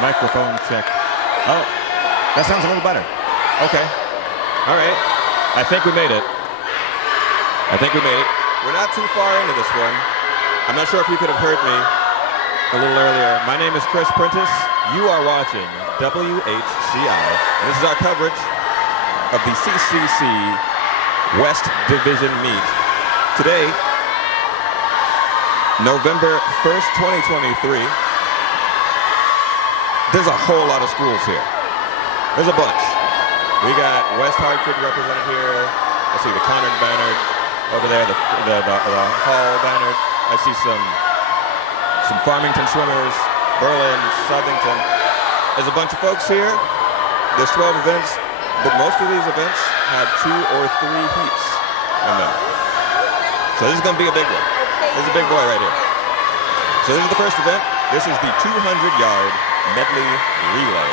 Microphone check. Oh, that sounds a little better. Okay. All right. I think we made it. We're not too far into this one. I'm not sure if you could have heard me a little earlier. My name is Chris Prentice. You are watching WHCI. And this is our coverage of the CCC West Division meet. Today, November 1st, 2023. There's a whole lot of schools here. There's a bunch. We got West Hartford represented here. I see the Conard banner over there, the Hall banner. I see some Farmington swimmers, Berlin, Southington. There's a bunch of folks here. There's 12 events, but most of these events have 2 or 3 heats in them. So this is going to be a big one. This is a big boy right here. So this is the first event. This is the 200-yard medley relay.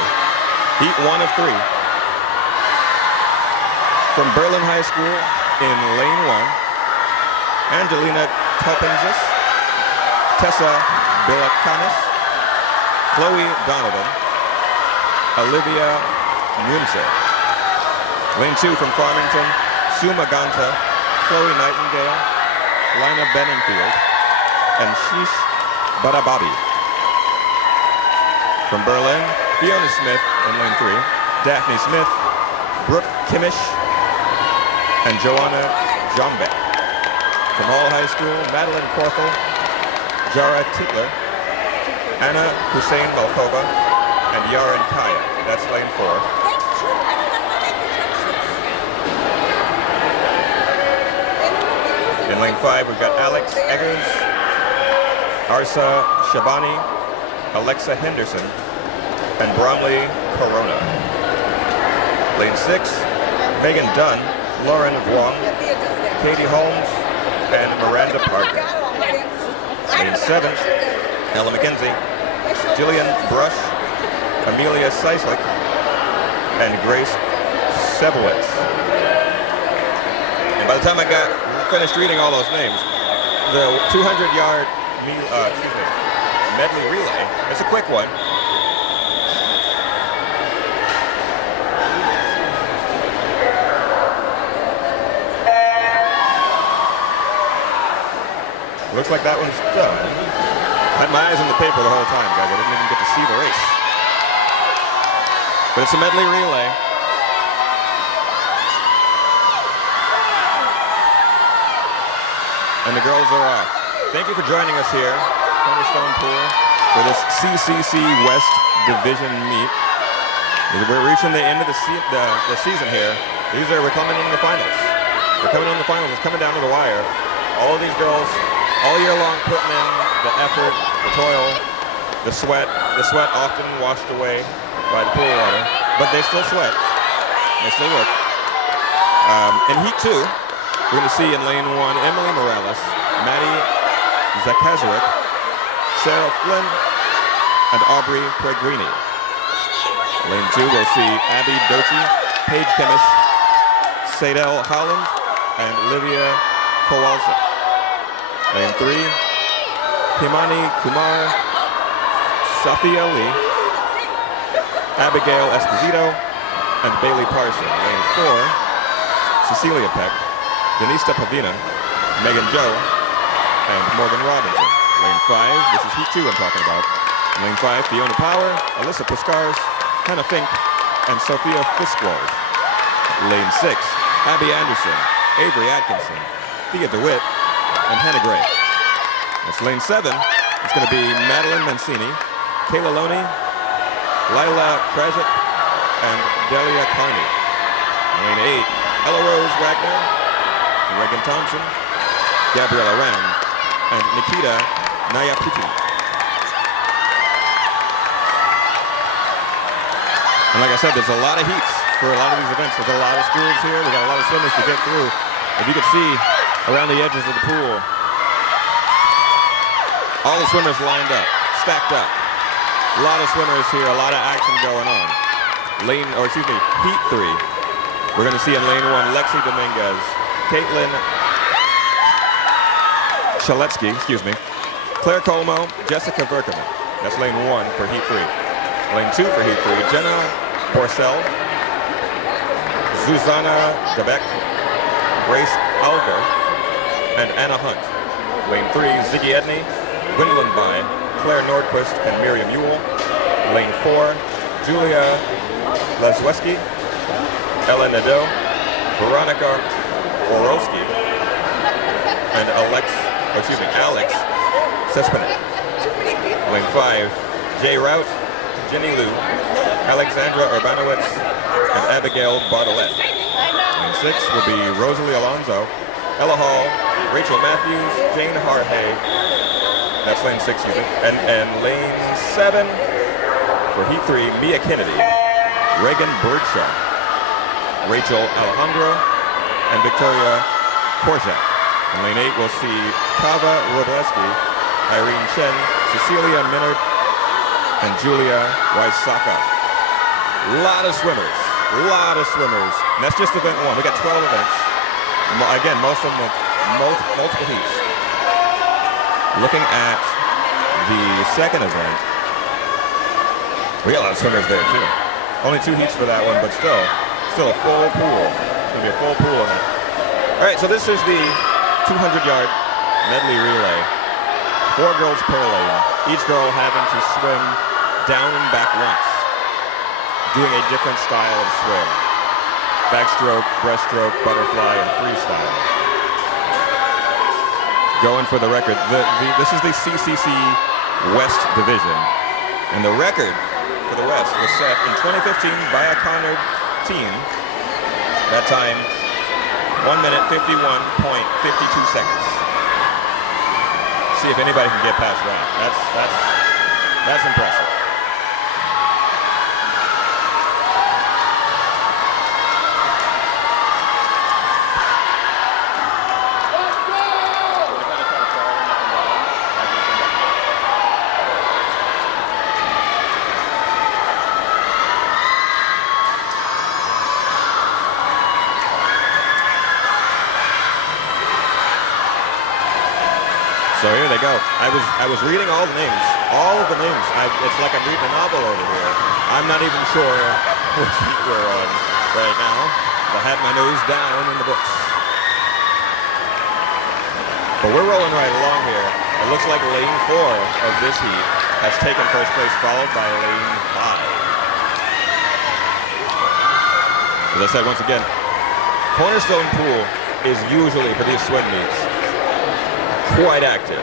Heat 1 of 3. From Berlin High School in lane 1, Angelina Topinsis, Tessa Bilakanis, Chloe Donovan, Olivia Munse. Lane 2 from Farmington, Suma Ganta, Chloe Nightingale, Lina Benningfield, and Sheesh Badababi. From Berlin, Fiona Smith in lane 3, Daphne Smith, Brooke Kimmich, and Joanna Jombek. From Hall High School, Madeline Korthel, Jara Titler, Anna Hussein Malkova, and Yaren Kaya. That's lane 4. In lane 5, we've got Alex Eggers, Arsa Shabani, Alexa Henderson, and Bromley Corona. Lane 6, Megan Dunn, Lauren Wong, Katie Holmes, and Miranda Parker. Lane 7, Ella McKenzie, Jillian Brush, Amelia Seislick, and Grace Sebowitz. And by the time I got finished reading all those names, the 200-yard medley relay, it's a quick one. Looks like that one's done. I had my eyes on the paper the whole time, guys. I didn't even get to see the race. But it's a medley relay. And the girls are off. Thank you for joining us here, Cornerstone Pool, for this CCC West Division meet. We're reaching the end of the season here. We're coming into the finals. We're coming into the finals. It's coming down to the wire. All of these girls, all year long, putting in the effort, the toil, the sweat often washed away by the pool water, but they still sweat. They still work. In Heat 2, we're going to see in lane 1, Emily Morales, Maddie Zakazarek, Sarah Flynn, and Aubrey Preguini. Lane 2, we'll see Abby Dochi, Paige Kemish, Sadel Holland, and Livia Kowalczyk. Lane 3, Himani Kumar, Safia Lee, Abigail Esposito, and Bailey Parson. Lane 4, Cecilia Peck, Denista Pavina, Megan Joe, and Morgan Robinson. Lane 5, this is Heat 2 I'm talking about. Lane 5, Fiona Power, Alyssa Piscars, Hannah Fink, and Sophia Fiskwold. Lane 6, Abby Anderson, Avery Atkinson, Thea DeWitt, and Hannah Gray. That's lane 7. It's going to be Madeline Mancini, Kayla Loney, Lila Krajik, and Delia Carney. Lane 8, Ella Rose Wagner, Reagan Thompson, Gabriella Ram, and Nikita Nayapiti. And like I said, there's a lot of heats for a lot of these events. There's a lot of schools here. We got a lot of swimmers to get through. If you can see around the edges of the pool, all the swimmers lined up, stacked up. A lot of swimmers here, a lot of action going on. Heat 3. We're going to see in lane 1, Lexi Dominguez, Caitlin Shaletsky, Claire Colmo, Jessica Verkeman. That's lane 1 for Heat 3. Lane 2 for Heat 3, Jenna Borcel, Zuzana Debeck, Grace Alger, and Anna Hunt. Lane 3, Ziggy Edney, Gwendolyn Bine, Claire Nordquist, and Miriam Ewell. Lane 4, Julia Lazweski, Ellen Nadeau, Veronica Orowski, and Alex Sespinet. Lane 5, Jay Rout, Jenny Liu, Alexandra Urbanowitz, and Abigail Bartlett. Lane 6 will be Rosalie Alonso, Ella Hall, Rachel Matthews, Jane Harhay. That's lane 6, and lane 7 for Heat 3, Mia Kennedy, Reagan Birdshaw, Rachel Alejandro, and Victoria Korzak. In lane 8, we'll see Kava Rodleski, Irene Chen, Cecilia Minard, and Julia Waisaka. A lot of swimmers. And that's just event 1. We got 12 events. Again, most of them with multiple heats. Looking at the second event, we got a lot of swimmers there too. Only 2 heats for that one, but still a full pool. It's going to be a full pool in it. All right, so this is the 200-yard medley relay. 4 girls per lane, each girl having to swim down and back once, doing a different style of swim. Backstroke, breaststroke, butterfly, and freestyle. Going for the record. This is the CCC West Division. And the record for the West was set in 2015 by a Conard team. That time, 1 minute, 51.52 seconds. See if anybody can get past that. That's impressive. So here they go. I was reading all of the names. It's like I'm reading a novel over here. I'm not even sure which heat we're on right now. I had my nose down in the books. But we're rolling right along here. It looks like lane 4 of this heat has taken first place, followed by lane 5. As I said once again, Cornerstone Pool is usually, for these swim meets, quite active.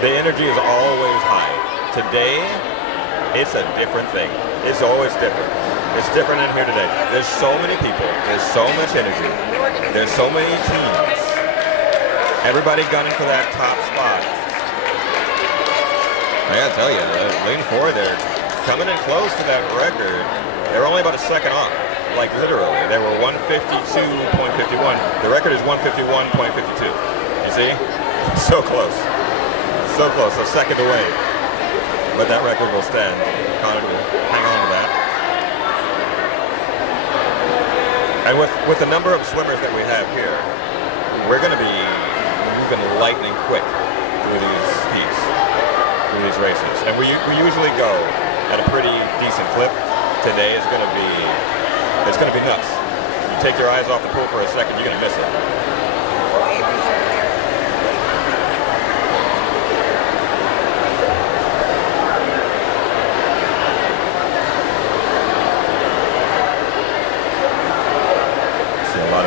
The energy is always high. Today, it's a different thing. It's always different. It's different in here today. There's so many people. There's so much energy. There's so many teams. Everybody gunning for that top spot. I gotta tell you, lane 4, they're coming in close to that record. They're only about a second off. Like literally. They were 152.51. The record is 151.52. You see? So close. So close. A second away. But that record will stand. Conard will hang on to that. And with the number of swimmers that we have here, we're going to be moving lightning quick through these heats, through these races. And we usually go at a pretty decent clip. Today is going to be, it's going to be nuts. You take your eyes off the pool for a second, you're going to miss it.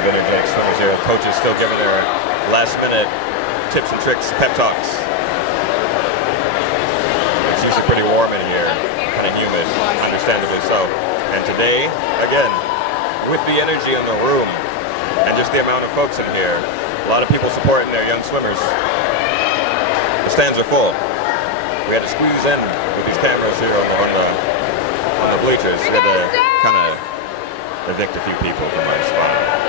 Energetic swimmers here. Coaches still giving their last-minute tips and tricks, pep talks. It's usually pretty warm in here, kind of humid, understandably so. And today, again, with the energy in the room and just the amount of folks in here, a lot of people supporting their young swimmers. The stands are full. We had to squeeze in with these cameras here on the bleachers. We had to kind of evict a few people from our spot.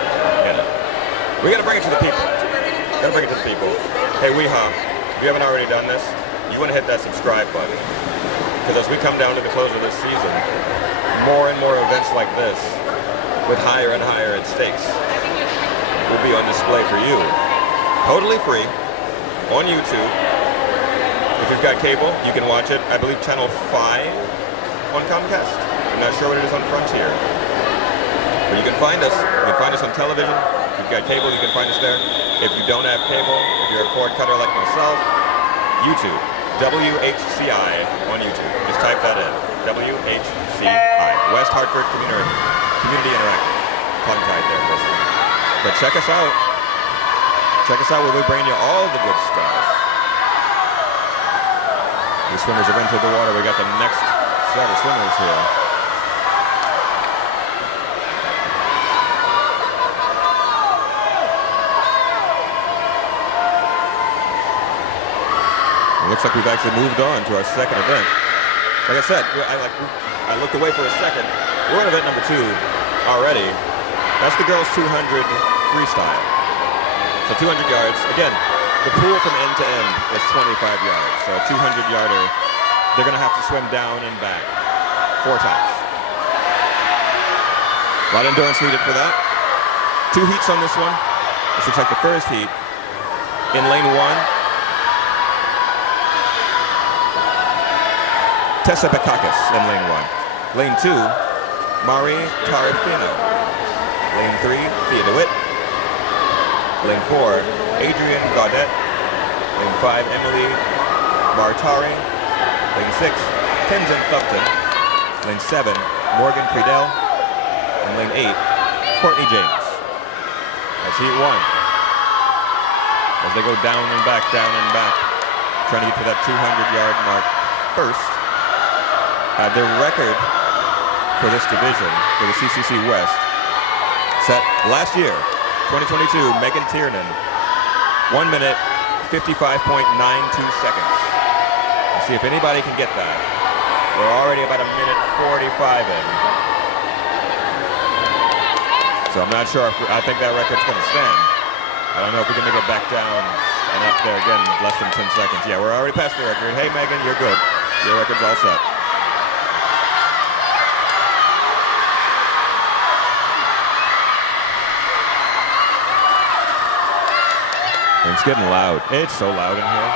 We gotta bring it to the people. Gotta bring it to the people. Hey, Weehaw, if you haven't already done this, you wanna hit that subscribe button. Because as we come down to the close of this season, more and more events like this, with higher and higher at stakes, will be on display for you. Totally free, on YouTube. If you've got cable, you can watch it. I believe channel 5 on Comcast. I'm not sure what it is on Frontier. But you can find us. You can find us on television. If you've got cable, you can find us there. If you don't have cable, if you're a cord cutter like myself, YouTube. WHCI on YouTube. Just type that in. WHCI. West Hartford Community Interactive. Tongue-tied there, Chris. But check us out. Check us out where we bring you all the good stuff. These swimmers have entered the water. We got the next set of swimmers here. It looks like we've actually moved on to our second event. Like I said, I looked away for a second. We're on event number 2 already. That's the girls 200 freestyle. So 200 yards. Again, the pool from end to end is 25 yards. So a 200-yarder, they're going to have to swim down and back 4 times. A lot of endurance needed for that. 2 heats on this one. This looks like the first heat. In lane 1, Tessa Bekakis in lane 1. Lane 2, Mari Tarifino. Lane 3, Thea DeWitt. Lane 4, Adrian Gaudet. Lane 5, Emily Martari. Lane 6, Tenzin Thumpton. Lane 7, Morgan Friedel. And lane 8, Courtney James. That's heat 1. As they go down and back, trying to get to that 200-yard mark first. Their record for this division, for the CCC West, set last year, 2022, Megan Tiernan, 1 minute, 55.92 seconds. Let's see if anybody can get that. We're already about 1 minute 45 in. So I'm not sure if, I think that record's going to stand. I don't know if we can make it back down and up there again, less than 10 seconds. Yeah, we're already past the record. Hey, Megan, you're good. Your record's all set. It's getting loud. It's so loud in here.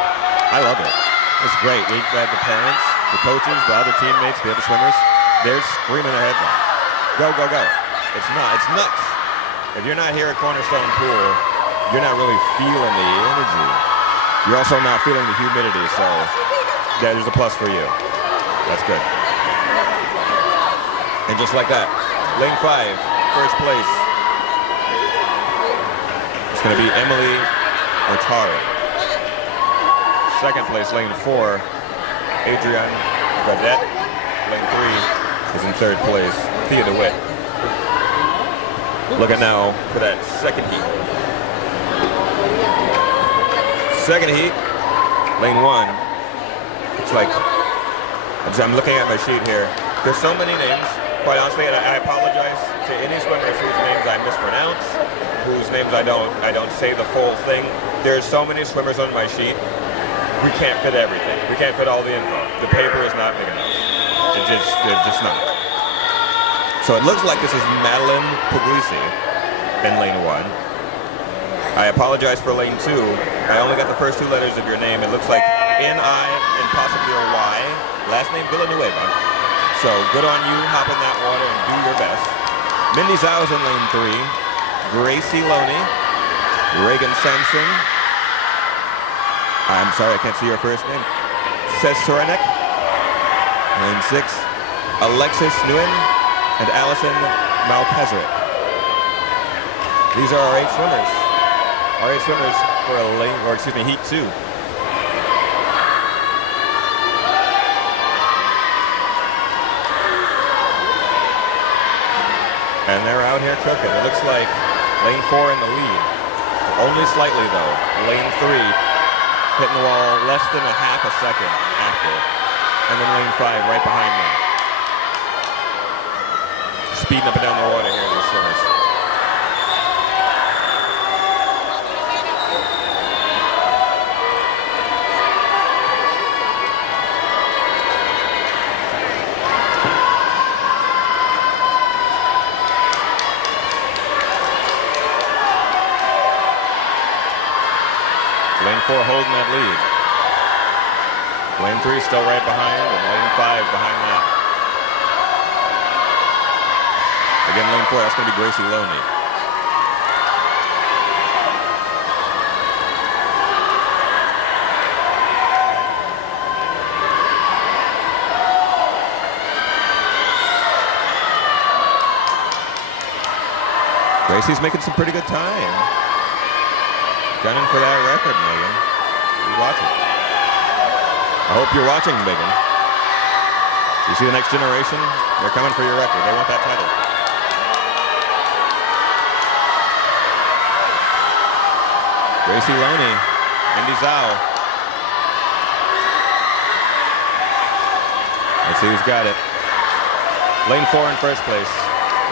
I love it. It's great. We had the parents, the coaches, the other teammates, the other swimmers. They're screaming their heads off. Go, go, go. It's nuts. If you're not here at Cornerstone Pool, you're not really feeling the energy. You're also not feeling the humidity, so there's a plus for you. That's good. And just like that, lane 5, first place. It's going to be Emily Ortara. Second place, lane 4, Adrienne Gaudette. Lane 3 is in third place, Thea DeWitt. Looking now for that second heat. Second heat, lane 1. It's like, I'm looking at my sheet here. There's so many names, quite honestly, and I apologize to any swimmers whose names I mispronounce, whose names I don't say the full thing. There's so many swimmers on my sheet. We can't fit everything. We can't fit all the info. The paper is not big enough. It's just not. So it looks like this is Madeline Puglisi in lane 1. I apologize for lane 2. I only got the first 2 letters of your name. It looks like N-I and possibly a Y. Last name Villanueva. So good on you. Hop in that water and do your best. Mindy Zhao is in lane 3. Gracie Loney. Reagan Sampson. I'm sorry, I can't see your first name. Ses Sorenek. Lane 6. Alexis Nguyen and Allison Malpezeric. These are our 8 swimmers. Our 8 swimmers for heat 2. And they're out here cooking. It looks like lane 4 in the lead. Only slightly though. Lane 3 hitting the wall less than a half a second after. And then lane 5 right behind them. Speeding up and down the water here, these swimmers. Lane 4 holding that lead. Lane 3 still right behind, and lane 5 behind that. Again, lane 4, that's going to be Gracie Loney. Gracie's making some pretty good time. Gunning for that record, Megan. You watching? I hope you're watching, Megan. You see the next generation? They're coming for your record. They want that title. Gracie Loney, Mindy Zhao. Let's see who's got it. Lane 4 in first place.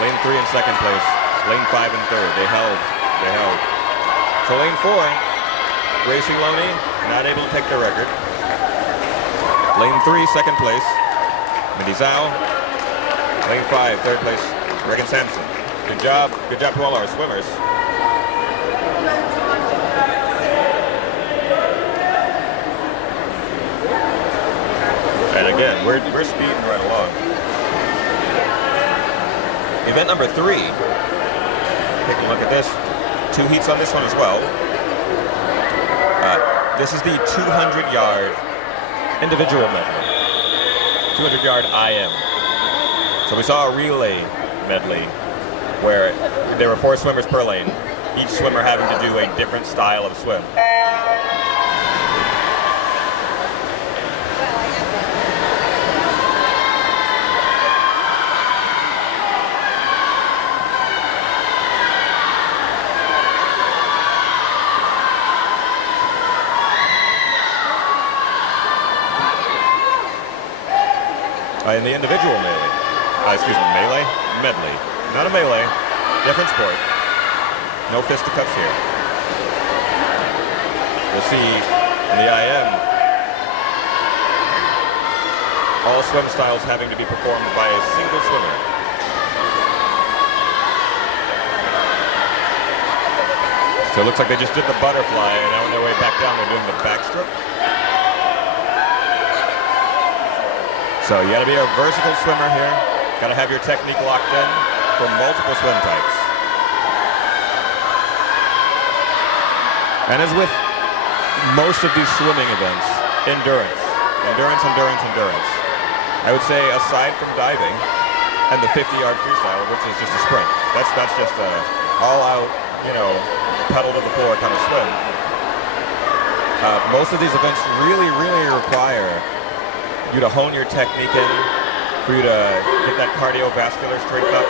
Lane 3 in second place. Lane 5 in third. They held. So lane 4, Gracie Loney, not able to take the record. Lane 3, second place, Mindy Zhao. Lane 5, third place, Reagan Sampson. Good job to all our swimmers. And again, we're speeding right along. Event number 3. Take a look at this. 2 heats on this one as well. This is the 200-yard individual medley. 200-yard IM. So we saw a relay medley where there were 4 swimmers per lane, each swimmer having to do a different style of swim. In the individual medley, not a melee, different sport. No fisticuffs here. We'll see in the IM, all swim styles having to be performed by a single swimmer. So it looks like they just did the butterfly, and now on their way back down, they're doing the backstroke. So you gotta be a versatile swimmer here. Gotta have your technique locked in for multiple swim types. And as with most of these swimming events, endurance. I would say aside from diving and the 50-yard freestyle, which is just a sprint. That's just a all-out, pedal to the floor kind of swim. Most of these events really require you to hone your technique in, for you to get that cardiovascular strength up,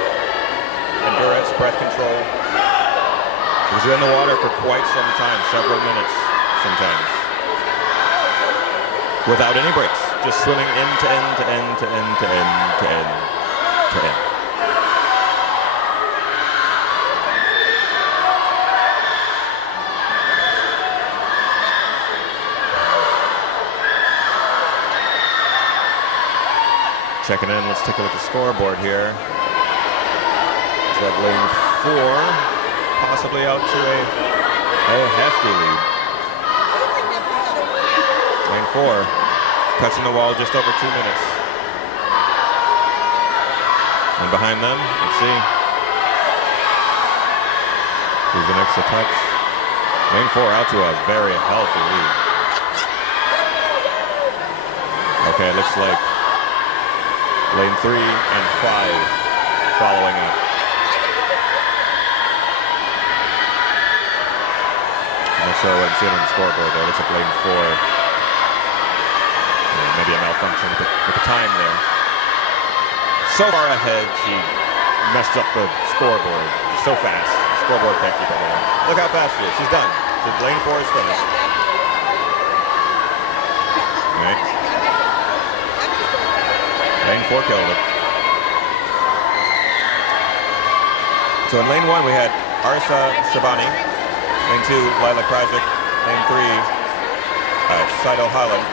endurance, breath control. Because you're in the water for quite some time, several minutes sometimes, without any breaks, just swimming end to end to end to end to end to end to end. Checking in, let's take a look at the scoreboard here. Is that lane 4, possibly out to a hefty lead. Lane 4, touching the wall just over 2 minutes. And behind them, let's see. Who's the next to touch? Lane 4 out to a very healthy lead. Okay, it looks like lane 3 and 5 following up. I'm not sure what I'm seeing on the scoreboard there. Looks like lane 4. Maybe a malfunction with the time there. So far ahead, she messed up the scoreboard. She's so fast. The scoreboard can't keep up with her. Look how fast she is. She's done. Lane 4 is finished. All right. Lane 4 killed it. So in lane 1 we had Arsa Shabani. Lane 2, Lila Krajik. Lane 3, Seidel Holland.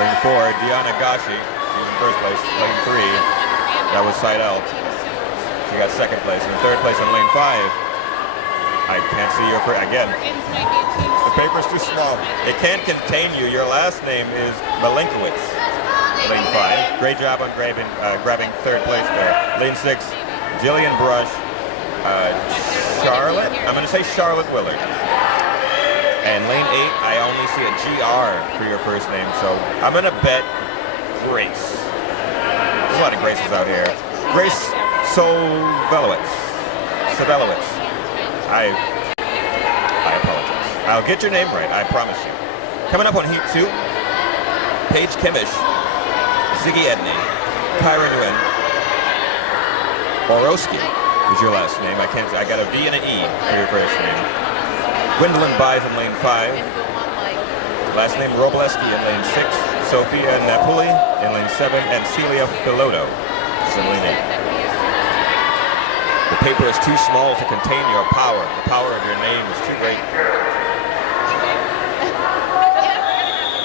Lane 4, Diana Gashi. She was in first place. Lane 3, that was Seidel. She got second place. And third place in lane 5. I can't see your first. Again, the paper's too small. It can't contain you. Your last name is Malenkowitz. Lane 5. Great job on grabbing third place there. Lane 6, Jillian Brush. Charlotte? I'm going to say Charlotte Willard. And lane 8, I only see a GR for your first name, so I'm going to bet Grace. There's a lot of Graces out here. Grace Sovelowitz. I apologize. I'll get your name right, I promise you. Coming up on Heat 2, Paige Kimmich. Ziggy Edney, Kyra Nguyen, Borowski is your last name. I got a V and an E for your first name. Gwendolyn Buys in lane 5. Last name Robleski in lane 6. Sophia Napoli in lane 7. And Celia Filoto is in lane 8. The paper is too small to contain your power. The power of your name is too great.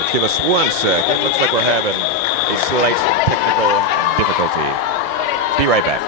Let's give us 1 sec. It looks like we're having a slight technical difficulty. Be right back.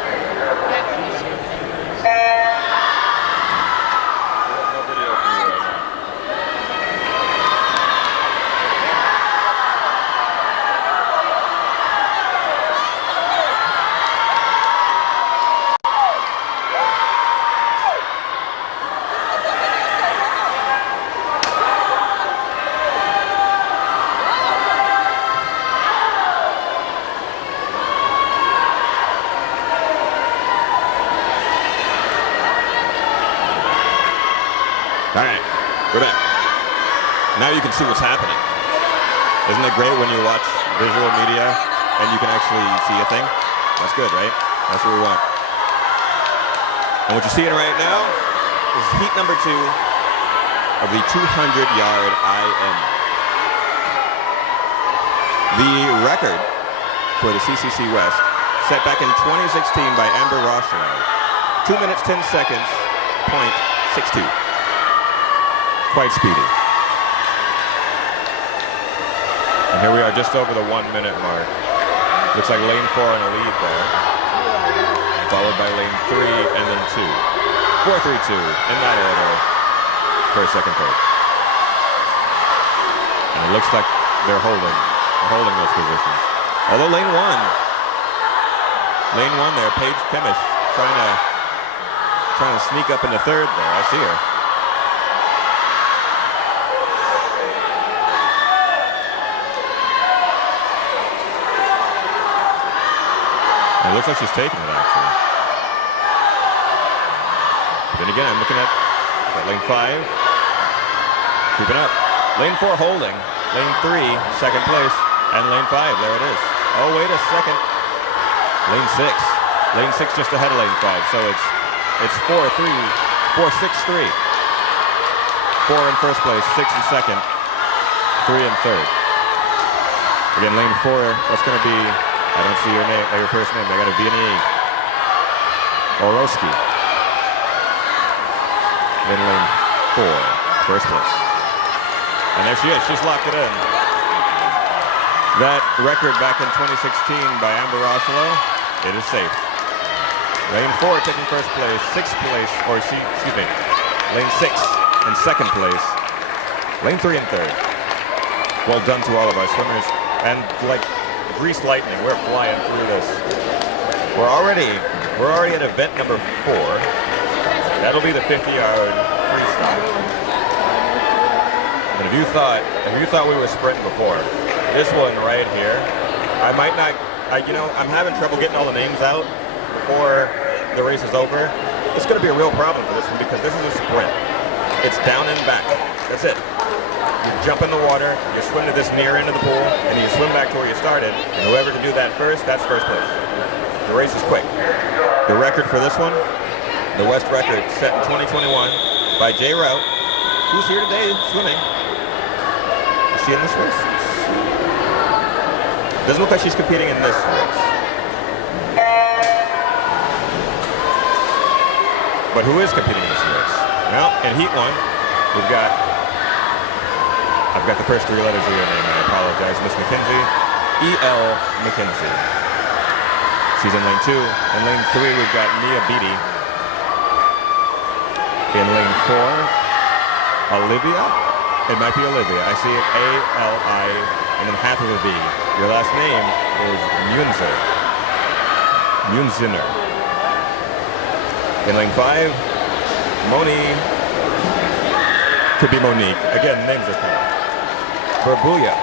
All right, we're back. Now you can see what's happening. Isn't it great when you watch visual media and you can actually see a thing? That's good, right? That's what we want. And what you're seeing right now is heat number 2 of the 200-yard IM. The record for the CCC West, set back in 2016 by Amber Rossler, 2 minutes, 10 seconds, .62. Quite speedy. And here we are just over the 1 minute mark. Looks like lane 4 in a lead there. Followed by lane 3 and then 2. 4, 3, 2 in that order. First, second, third. And it looks like they're holding those positions. Although lane 1 there, Paige Chemish trying to sneak up into third there. I see her. It looks like she's taking it, actually. But then again, I'm looking at lane 5. Creeping up. Lane 4 holding. Lane 3, second place. And lane 5, there it is. Oh, wait a second. Lane 6. Lane 6 just ahead of lane 5. So it's 4, 6, 3. 4 in first place, 6 in second, 3 in third. Again, lane 4, that's going to be, I don't see your name, your first name. I got a V&E. Orowski. Then lane 4, first place. And there she is. She's locked it in. That record back in 2016 by Amber Rossler, it is safe. Lane 4 taking first place, sixth place, lane 6 in second place. Lane 3 in third. Well done to all of our swimmers. And like greased lightning, we're flying through this. We're already at event number 4. That'll be the 50-yard freestyle. And if you thought we were sprinting before, this one right here, I'm having trouble getting all the names out before the race is over. It's going to be a real problem for this one because this is a sprint. It's down and back. That's it. You jump in the water, you swim to this near end of the pool, and you swim back to where you started. And whoever can do that first, that's first place. The race is quick. The record for this one, the West record, set in 2021 by Jay Rout, who's here today swimming. Is she in this race? Doesn't look like she's competing in this race. But who is competing in this race? Well, in Heat 1, I've got the first 3 letters of your name. I apologize. Miss McKenzie. E.L. McKenzie. She's in lane 2. In lane 3, we've got Mia Beatty. In lane 4, Olivia. It might be Olivia. I see A-L-I and then half of a V. Your last name is Munziner. In lane 5, could be Monique. Again, names are coming. Burbuya,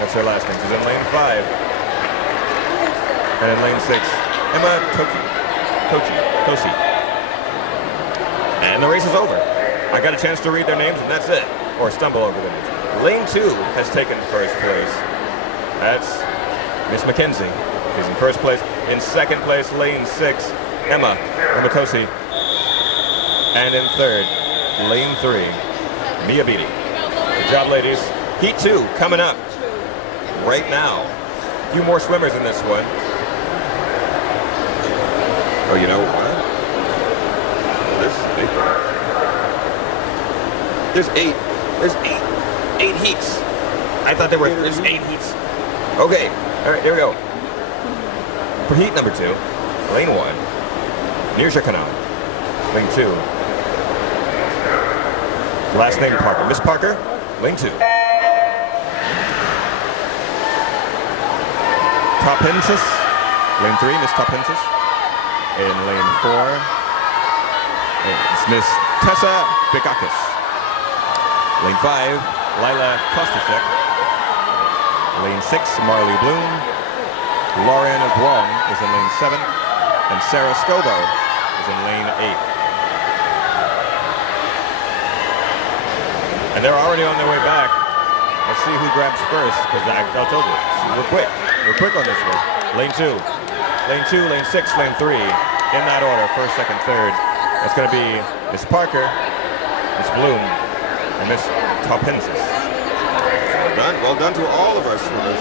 that's her last name. She's in lane 5. And in lane 6, Emma Tosi. And the race is over. I got a chance to read their names and that's it. Or stumble over them. Lane 2 has taken first place. That's Miss McKenzie. She's in first place. In second place, lane 6, Emma Tosi. And in third, lane 3, Mia Beatty. Good job, ladies. Heat 2 coming up right now. A few more swimmers in this one. Oh, you know what? This is big. There's 8 heats. I thought there's 8 heats. Okay, all right, here we go. For heat number 2, lane 1, Neersha Conard. Lane 2. Last name Parker. Miss Parker, lane 2. Topinsis, lane 3, Miss Topinsis. In lane 4, it's Miss Tessa Bikakis. Lane 5, Lila Kostashek. Lane 6, Marley Bloom. Lauren Wong is in lane 7. And Sarah Scobo is in lane 8. And they're already on their way back. Let's see who grabs first, because I told you, we're quick. We're quick on this one. Lane 2, lane 6, lane 3. In that order, first, second, third. That's going to be Miss Parker, Miss Bloom, and Miss Topinsis. Well done to all of our swimmers.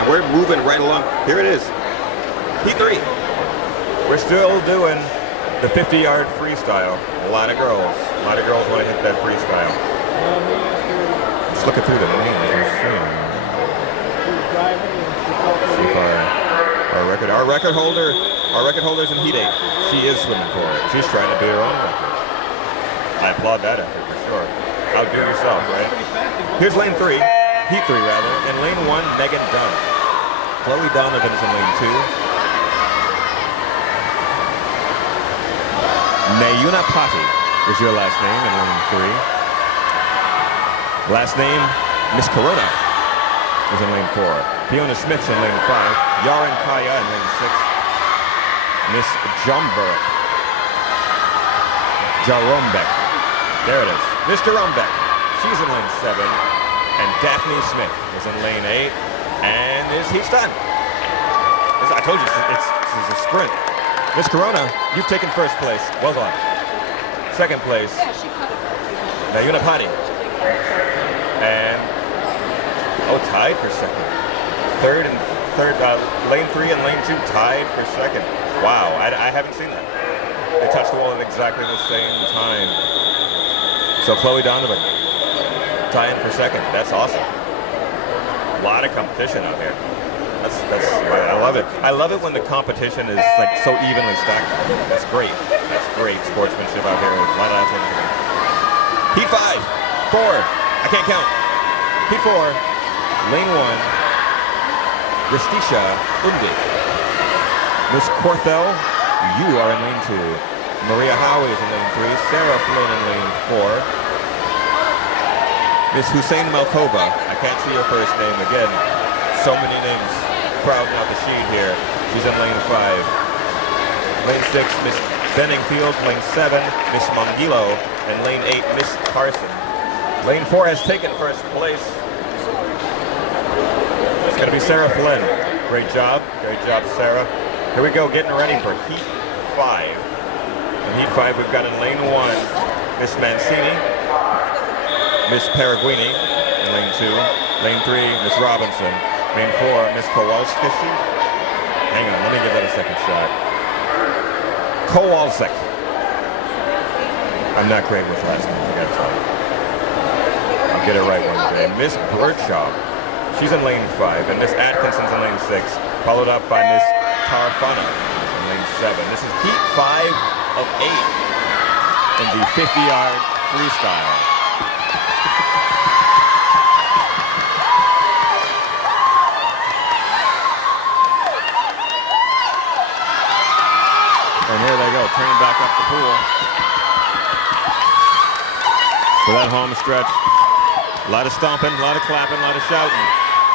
And we're moving right along. Here it is. Heat 3. We're still doing the 50-yard freestyle. A lot of girls want to hit that freestyle. Just looking through the names and seeing. See if our record holder's in Heat 8. She is swimming for it. She's trying to beat her own record. I applaud that effort for sure. Outdo yourself, right? Here's lane 3, Heat 3 rather. In lane 1, Megan Dunn. Chloe Donovan's in lane 2. Nayuna Pati is your last name in lane 3. Last name, Miss Corona is in lane 4. Fiona Smith's in lane 5. Yaren Kaya in lane 6. Miss Jomberg. Jarombek. There it is. Miss Jarombek. She's in lane 7. And Daphne Smith is in lane 8. And this heat's done. I told you, this is a sprint. Miss Corona, you've taken first place. Well done. Second place, Nayuna Pati. And, tied for second. Lane 3 and lane 2 tied for second. Wow, I haven't seen that. They touched the wall at exactly the same time. So Chloe Donovan, tying for second. That's awesome. A lot of competition out here. I love it. I love it when the competition is like so evenly stacked. That's great. That's great sportsmanship out here. A lot of attention. Heat 5, 4. I can't count. Heat 4, lane 1. Ristisha Undi. Miss Corthell, you are in lane 2. Maria Howie is in lane 3. Sarah Flynn in lane 4. Miss Hussein Malkova. I can't see her first name again. So many names crowding out the sheet here. She's in lane 5. Lane 6, Miss Benningfield. Lane 7, Miss Mongilo. And lane 8, Miss Carson. Lane 4 has taken first place. It's going to be Sarah Flynn. Great job, Sarah. Here we go, getting ready for Heat 5. In Heat 5, we've got in lane 1, Miss Mancini, Miss Paraguini in lane 2. Lane 3, Miss Robinson. Lane 4, Miss Kowalski. Hang on, let me give that a second shot. Kowalczyk. I'm not great with last names, I gotta tell you. I'll get it right one day. Miss Birdshaw. She's in lane 5, and Miss Atkinson's in lane 6, followed up by Miss Tarfana in lane 7. This is Heat 5 of 8 in the 50-yard freestyle. And here they go, turning back up the pool. For that home stretch, a lot of stomping, a lot of clapping, a lot of shouting.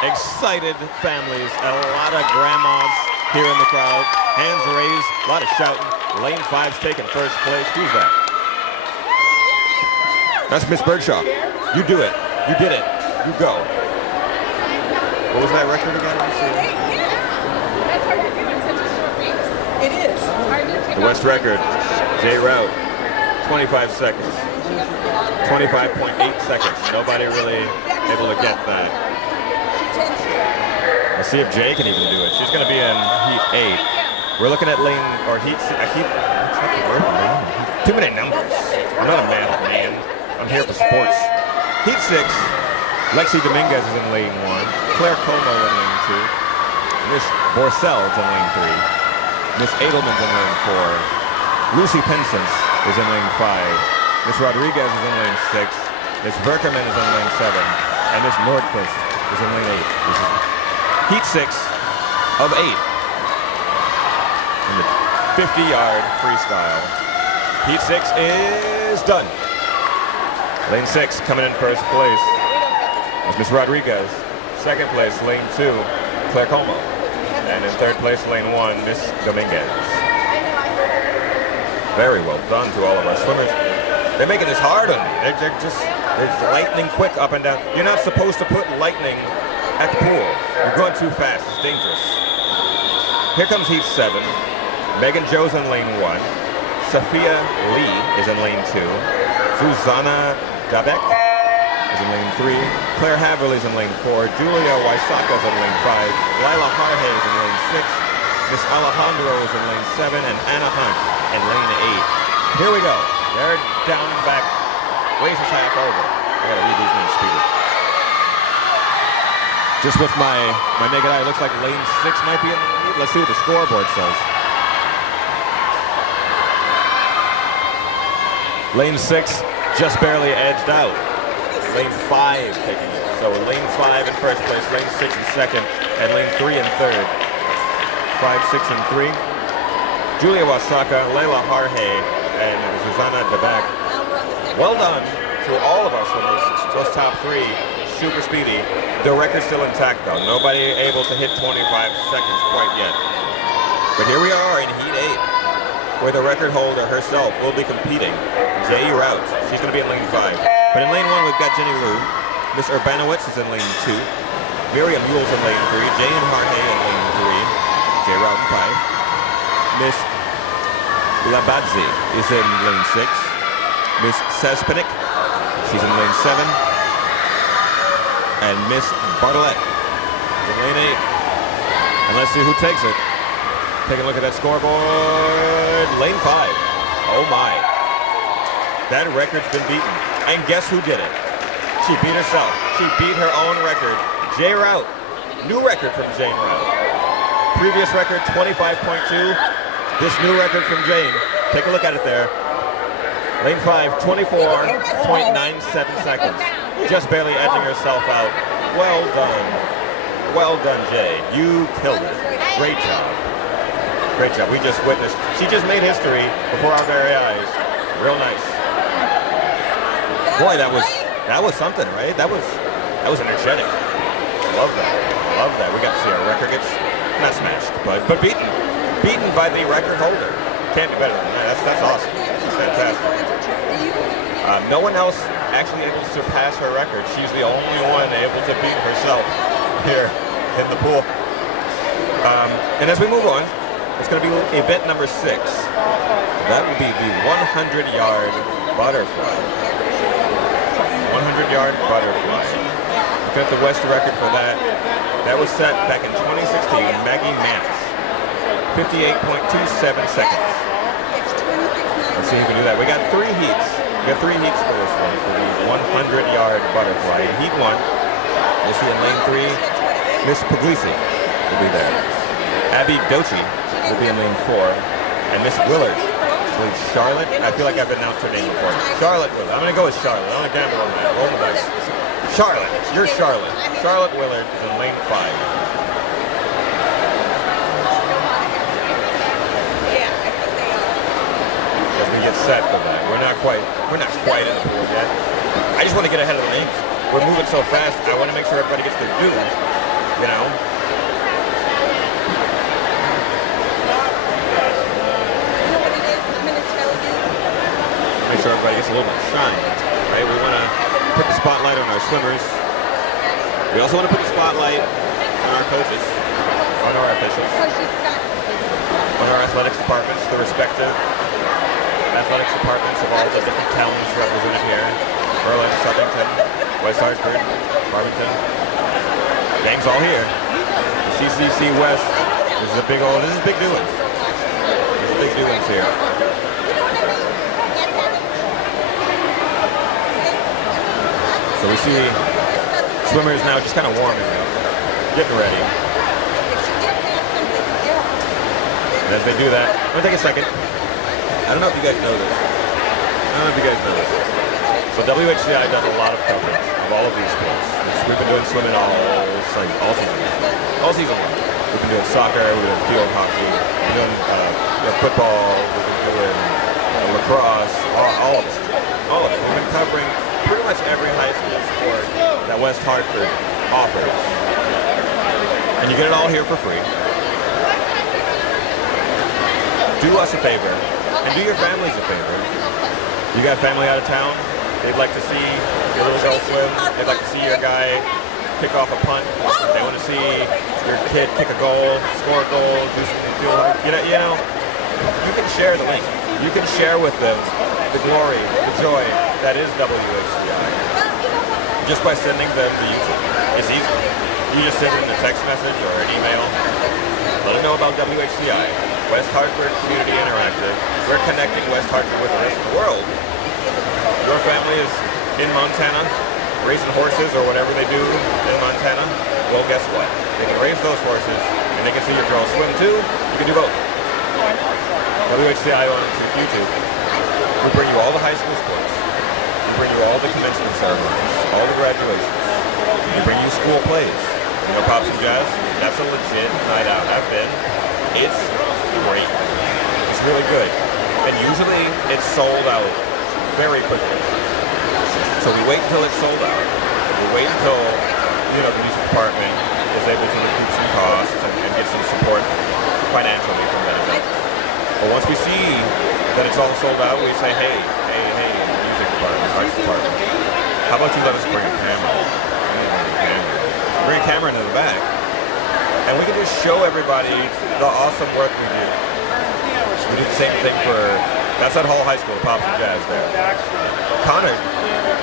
Excited families, a lot of grandmas here in the crowd. Hands raised, a lot of shouting. Lane 5's taking first place. Who's that? That's Miss Birdshaw. You do it. You did it. You go. What was that record again? That's hard to do in such a short race. It is. The West record, J Route, 25 seconds. 25.8 seconds. Nobody really able to get that. Let's see if Jay can even do it. She's going to be in Heat 8. We're looking at lane, or Heat, too many numbers. I'm not a math man. I'm here for sports. Heat 6, Lexi Dominguez is in lane 1. Claire Como in lane 2. Miss Borsel's in lane 3. Miss Edelman's in lane 4. Lucy Pensance is in lane 5. Miss Rodriguez is in lane 6. Miss Verkerman is in lane 7. And Miss Nordquist is in lane 8. This is Heat 6 of 8 in the 50-yard freestyle. Heat 6 is done. Lane 6 coming in first place is Miss Rodriguez. Second place, lane 2, Claire Como. And in third place, lane 1, Miss Dominguez. Very well done to all of our swimmers. They're making this hard on me. It's lightning quick up and down. You're not supposed to put lightning at the pool. You're going too fast. It's dangerous. Here comes heat 7. Megan Jo's in lane 1. Sophia Lee is in lane 2. Susanna Dabek is in lane 3. Claire Haverly's in lane 4. Julia Waisaka's in lane 5. Lila Harhe is in lane 6. Miss Alejandro is in lane 7. And Anna Hunt in lane 8. Here we go. They're down and back. Race is half over. I gotta read these names speedy. Just with my naked eye, it looks like lane 6 might be in the lead. Let's see what the scoreboard says. Lane 6 just barely edged out. Lane 5 taking it. So lane 5 in first place, lane 6 in second, and lane 3 in third. 5, 6, and 3. Julia Wasaka, Leila Harhe, and Susanna Dabak. Well done to all of our swimmers. Those top 3, super speedy. The record's still intact though. Nobody able to hit 25 seconds quite yet. But here we are in heat 8, where the record holder herself will be competing. Jay Rout. She's going to be in lane 5. But in lane 1, we've got Jenny Liu. Miss Urbanowitz is in lane 2. Miriam Yule's in lane 3. Jane Harhe in lane 3. Jay Rout in 5. Miss Labadze is in lane 6. Miss Sespinik, she's in lane 7. And Miss Bartlett is in lane 8. And let's see who takes it. Take a look at that scoreboard. Lane 5. Oh my. That record's been beaten. And guess who did it? She beat herself. She beat her own record. Jay Rout. New record from Jane Rout. Previous record 25.2. This new record from Jane. Take a look at it there. Lane 5, 24.97 seconds. Just barely edging herself out. Well done. Well done, Jay. You killed it. Great job. Great job. We just witnessed. She just made history before our very eyes. Real nice. Boy, that was something, right? That was energetic. Love that. Love that. We got to see our record gets not smashed, but beaten. Beaten by the record holder. Can't be better than that. That's awesome. That's fantastic. No one else actually able to surpass her record. She's the only one able to beat herself here in the pool. And as we move on, it's going to be event number 6. That will be the 100-yard butterfly. 100-yard butterfly. Looking at the West record for that. That was set back in 2016. Maggie Mance. 58.27 seconds. Let's see who can do that. We got 3 heats. We got 3 heats for this one, for the 100-yard butterfly. In heat 1, we'll see in lane 3, Miss Puglisi will be there. Abby Dochi will be in lane 4. And Miss Willard, I believe Charlotte. I feel like I've announced her name before. Charlotte Willard. I'm going to go with Charlotte. I'm going to gamble on that. Roll the dice. Charlotte. You're Charlotte. Charlotte Willard is in lane 5. Get set for that. We're not quite in the pool yet. I just want to get ahead of the lanes. We're moving so fast. I want to make sure everybody gets their due. You know. Make sure everybody gets a little bit of shine. Right? We want to put the spotlight on our swimmers. We also want to put the spotlight on our coaches, on our officials, on our athletics departments, the respective athletics departments of all the different towns represented here. Berlin, Southington, West Hartford, Farmington. Gang's all here. CCC West. This is big doings. This is big doings here. So we see swimmers now just kind of warming up, getting ready. And as they do that, I'm gonna take a second. I don't know if you guys know this. So WHCI does a lot of coverage of all of these sports. We've been doing swimming all season long. We've been doing soccer, we've been doing field hockey, we've been doing football, we've been doing lacrosse, all of it. We've been covering pretty much every high school sport that West Hartford offers. And you get it all here for free. Do us a favor. And do your families a favor. You got family out of town? They'd like to see your little girl swim. They'd like to see your guy kick off a punt. They want to see your kid kick a goal, score a goal, do something feel hard. You know, you can share the link. You can share with them the glory, the joy that is WHCI. Just by sending them the YouTube. It's easy. You just send them a text message or an email. Let them know about WHCI, West Hartford Community Interactive. We're connecting West Hartford with the rest of the world. Your family is in Montana, raising horses or whatever they do in Montana. Well, guess what? They can raise those horses and they can see your girl swim too. You can do both. WHCI on YouTube. We bring you all the high school sports. We bring you all the commencement ceremonies, all the graduations. We bring you school plays. You know, Pops and Jazz, that's a legit night out. I've been. It's great. It's really good. And usually it's sold out very quickly. So we wait until it's sold out. We wait until, you know, the music department is able to recoup some costs and get some support financially from benefit. But once we see that it's all sold out, we say, hey, music department, arts department, how about you let us bring a camera? Bring a camera into the back, and we can just show everybody the awesome work we do. We do the same thing for, that's at Hall High School, Pops and Jazz there. Conard,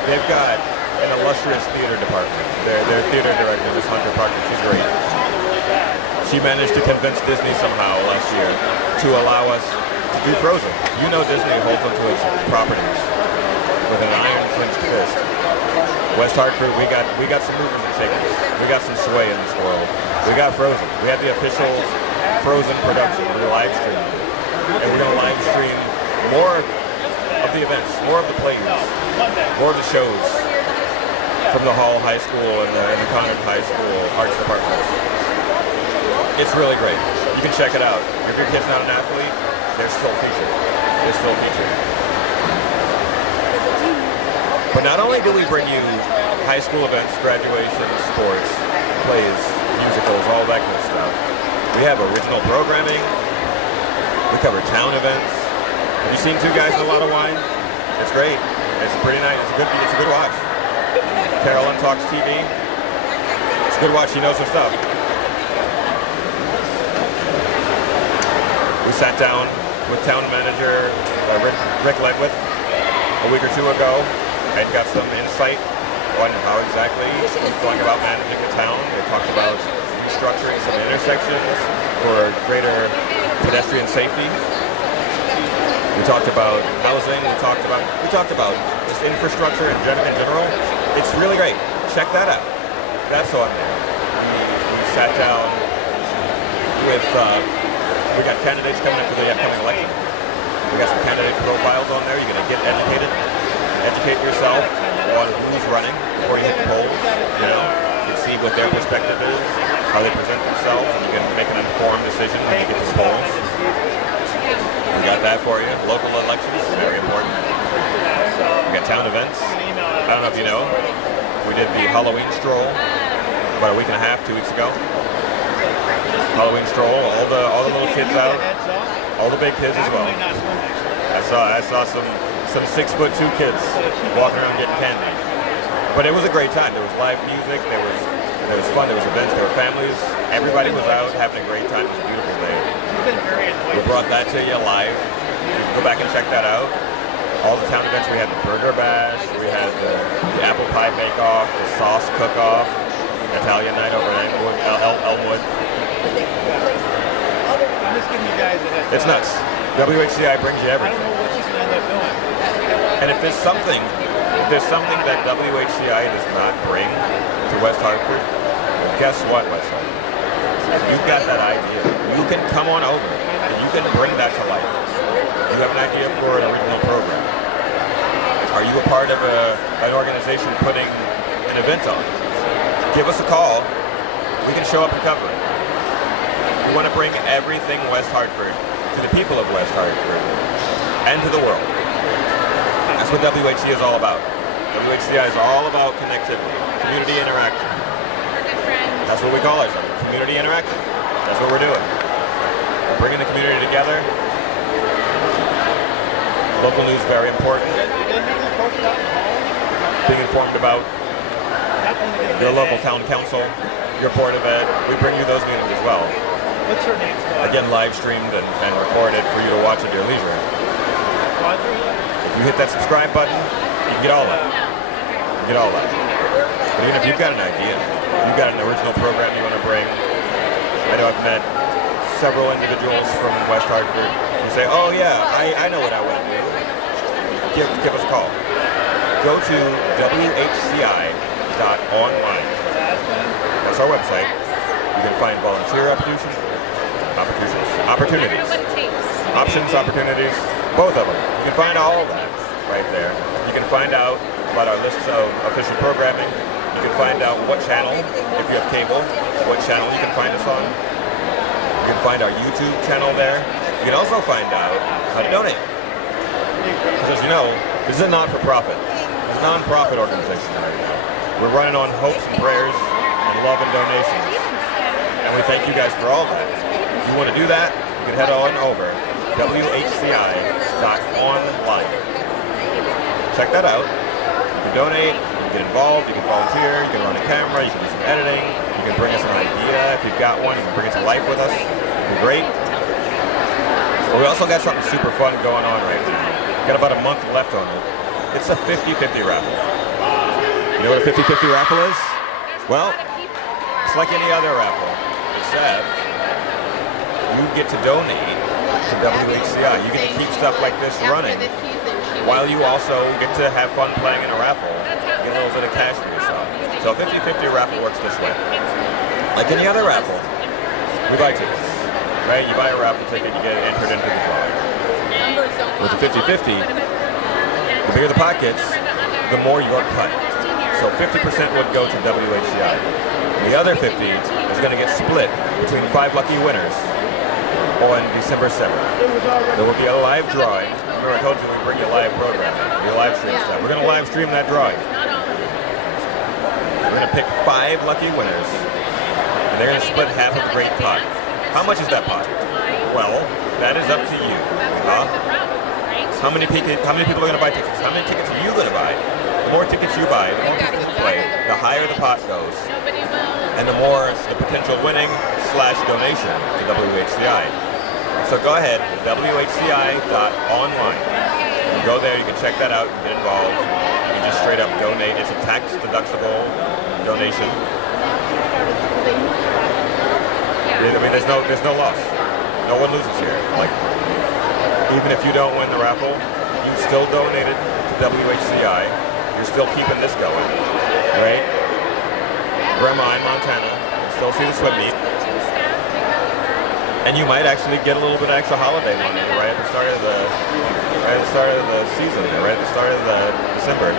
they've got an illustrious theater department. Their theater director, Miss Hunter Parker, she's great. She managed to convince Disney somehow last year to allow us to do Frozen. You know Disney holds onto its properties with an iron-clenched fist. West Hartford, we got some movers and shakers. We got some sway in this world. We got Frozen. We had the official Frozen production. We're live streaming. And we're going to live stream more of the events, more of the plays, more of the shows from the Hall High School and the Conard High School Arts Department. It's really great. You can check it out. If your kid's not an athlete, they're still featured. They're still featured. But not only do we bring you high school events, graduations, sports, plays, musicals, all that good stuff, we have original programming. We cover town events. Have you seen two guys with a lot of wine? It's great. It's pretty nice. It's a good watch. Carolyn Talks TV. It's a good watch. She knows her stuff. We sat down with town manager Rick Ledwith a week or two ago and got some insight on how exactly he's going about managing the town. They talked about restructuring some intersections for greater pedestrian safety. We talked about housing. We talked about just infrastructure in general. It's really great. Check that out. That's on there. We sat down with. We got candidates coming in for the upcoming election. We got some candidate profiles on there. You're going to get educated. Educate yourself on who's running before you hit the polls. You know, you can see what their perspective is, how they present themselves, and you can make an informed decision when you get to the polls. We got that for you. Local elections, very important. We got town events. I don't know if you know, we did the Halloween stroll about a week and a half, 2 weeks ago. Halloween stroll, all the little kids out, all the big kids as well. I saw some 6'2" kids walking around getting candy. But it was a great time. There was live music, there was fun, there was events, there were families. Everybody was out having a great time. It was a beautiful day. We brought that to you live. Go back and check that out. All the town events, we had the Burger Bash, we had the Apple Pie Bake-Off, the Sauce Cook-Off, Italian Night over at Elmwood. It's nuts. WHCI brings you everything. And if there's something that WHCI does not bring to West Hartford, guess what, West Hartford? If you've got that idea, you can come on over and you can bring that to life. You have an idea for an original program. Are you a part of an organization putting an event on? Give us a call. We can show up and cover it. We want to bring everything West Hartford to the people of West Hartford and to the world. That's what WHC is all about. WHCI is all about connectivity, community interaction. That's what we call ourselves, community interaction. That's what we're doing. We're bringing the community together. Local news is very important. being informed about your local town council, your Board of Ed. We bring you those meetings as well. What's her name? Again, live streamed and recorded for you to watch at your leisure. If you hit that subscribe button, you can get all that. You get all that. But even if you've got an idea, you've got an original program you want to bring. I know I've met several individuals from West Hartford who say, oh yeah, I know what I want to do. Give us a call. Go to whci.online. That's our website. You can find volunteer opportunities, options, opportunities, both of them. You can find all of that right there. You can find out about our lists of official programming. You can find out what channel, if you have cable, what channel you can find us on. You can find our YouTube channel there. You can also find out how to donate. Because as you know, this is a not-for-profit. It's a non-profit organization right now. We're running on hopes and prayers and love and donations. And we thank you guys for all that. If you want to do that, you can head on over whci.online. Check that out. You can donate, you can get involved, you can volunteer, you can run a camera, you can do some editing, you can bring us an idea if you've got one, you can bring it to life with us. It'd be great. But we also got something super fun going on right now. Got about a month left on it. It's a 50-50 raffle. You know what a 50-50 raffle is? Well, it's like any other raffle, except you get to donate to WHCI. You get to keep stuff like this running, while you also get to have fun playing in a raffle, get a little bit of cash for yourself. So a 50-50 raffle works this way. Like any other raffle, we buy tickets, right? You buy a raffle ticket, you get entered into the drawing. With the 50-50, the bigger the pot gets, the more you are cut. So 50% would go to WHCI. The other 50 is going to get split between 5 lucky winners on December 7th. There will be a live drawing. Remember I told you we bring you live programming, your live stream stuff. We're going to live stream that drawing. We're going to pick 5 lucky winners, and they're going to split half of the great pot. How much is that pot? Well, that is up to you. How many people are going to buy tickets? How many tickets are you going to buy? The more tickets you buy, the more people who play, the higher the pot goes, and the more the potential winning / donation to WHCI. So go ahead, WHCI.online. You go there, you can check that out and get involved. You can just straight up donate. It's a tax-deductible donation. I mean, there's no loss. No one loses here. Like, even if you don't win the raffle, you still donated to WHCI. You're still keeping this going, right? Grandma in Montana can still see the swim meet. And you might actually get a little bit of extra holiday money right at the start of the season, right at the start of the December.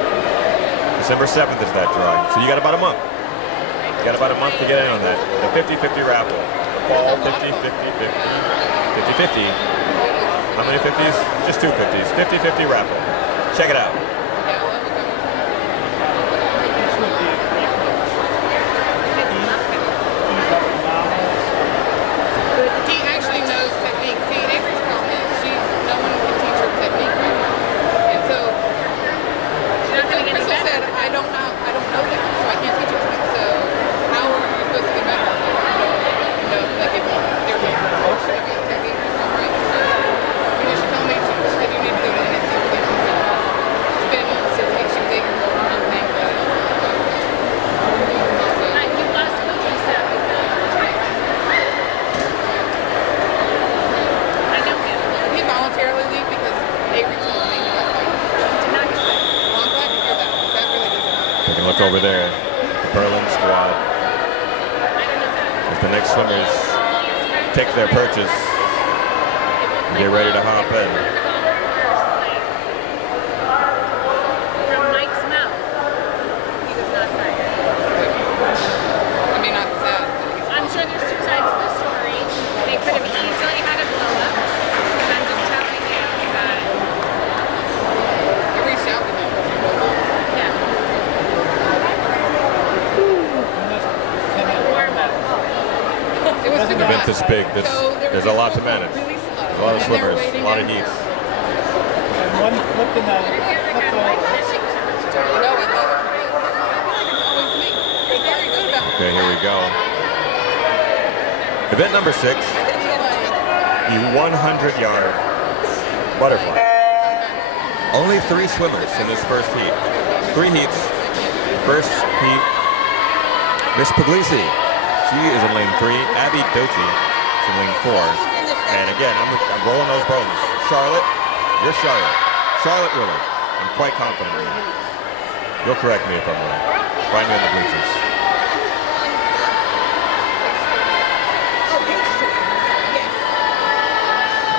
December 7th is that drawing. So you got about a month. You got about a month to get in on that. The 50-50 raffle. The fall 50-50-50. 50-50. How many 50s? Just 2 50s. 50-50 raffle. Check it out. Over there, the Berlin squad. As the next swimmers take their perches and get ready to hop in. From Mike's mouth, he does not fire. I mean, not sad. I'm sure there's 2 sides to the story. They could have easily had a blow up. But I'm just telling you that. You reached out to them. Yeah. An event this big, there's a lot to manage. A lot of swimmers, a lot of heats. One flipped in the here we go. Event number 6, the 100-yard butterfly. Only 3 swimmers in this first heat. 3 heats. First heat, Miss Puglisi. She is in lane 3. Abby Dochi is in lane 4. And again, I'm rolling those bones. Charlotte, you're Charlotte. Charlotte Willard. I'm quite confident in you. You'll correct me if I'm wrong. Find me in the bleachers.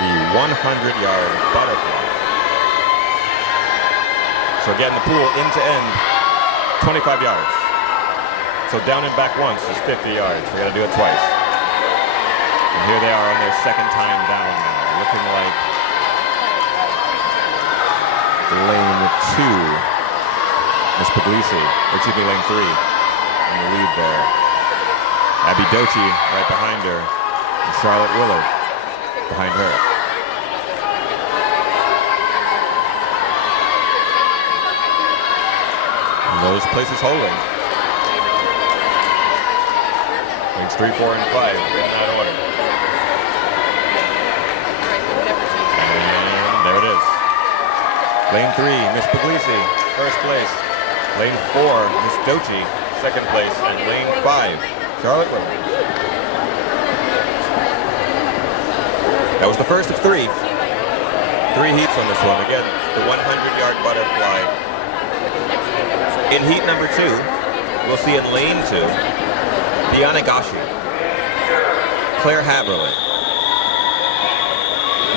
The 100-yard butterfly. So again, the pool end to end, 25 yards. So down and back once is 50 yards. We gotta do it twice. And here they are on their second time down now, looking like lane 2. Miss Puglisi, excuse me, lane 3 in the lead there. Abby Dochi right behind her, and Charlotte Willard behind her. And those places holding. Lanes 3, 4, and 5 in that order. And there it is. Lane 3, Miss Puglisi, first place. Lane 4, Miss Dochi, second place. And lane 5, Charlotte Willard. That was the first of 3. 3 heats on this one. Again, the 100-yard butterfly. In heat number 2, we'll see in lane 2, Diana Gashi, Claire Haverly,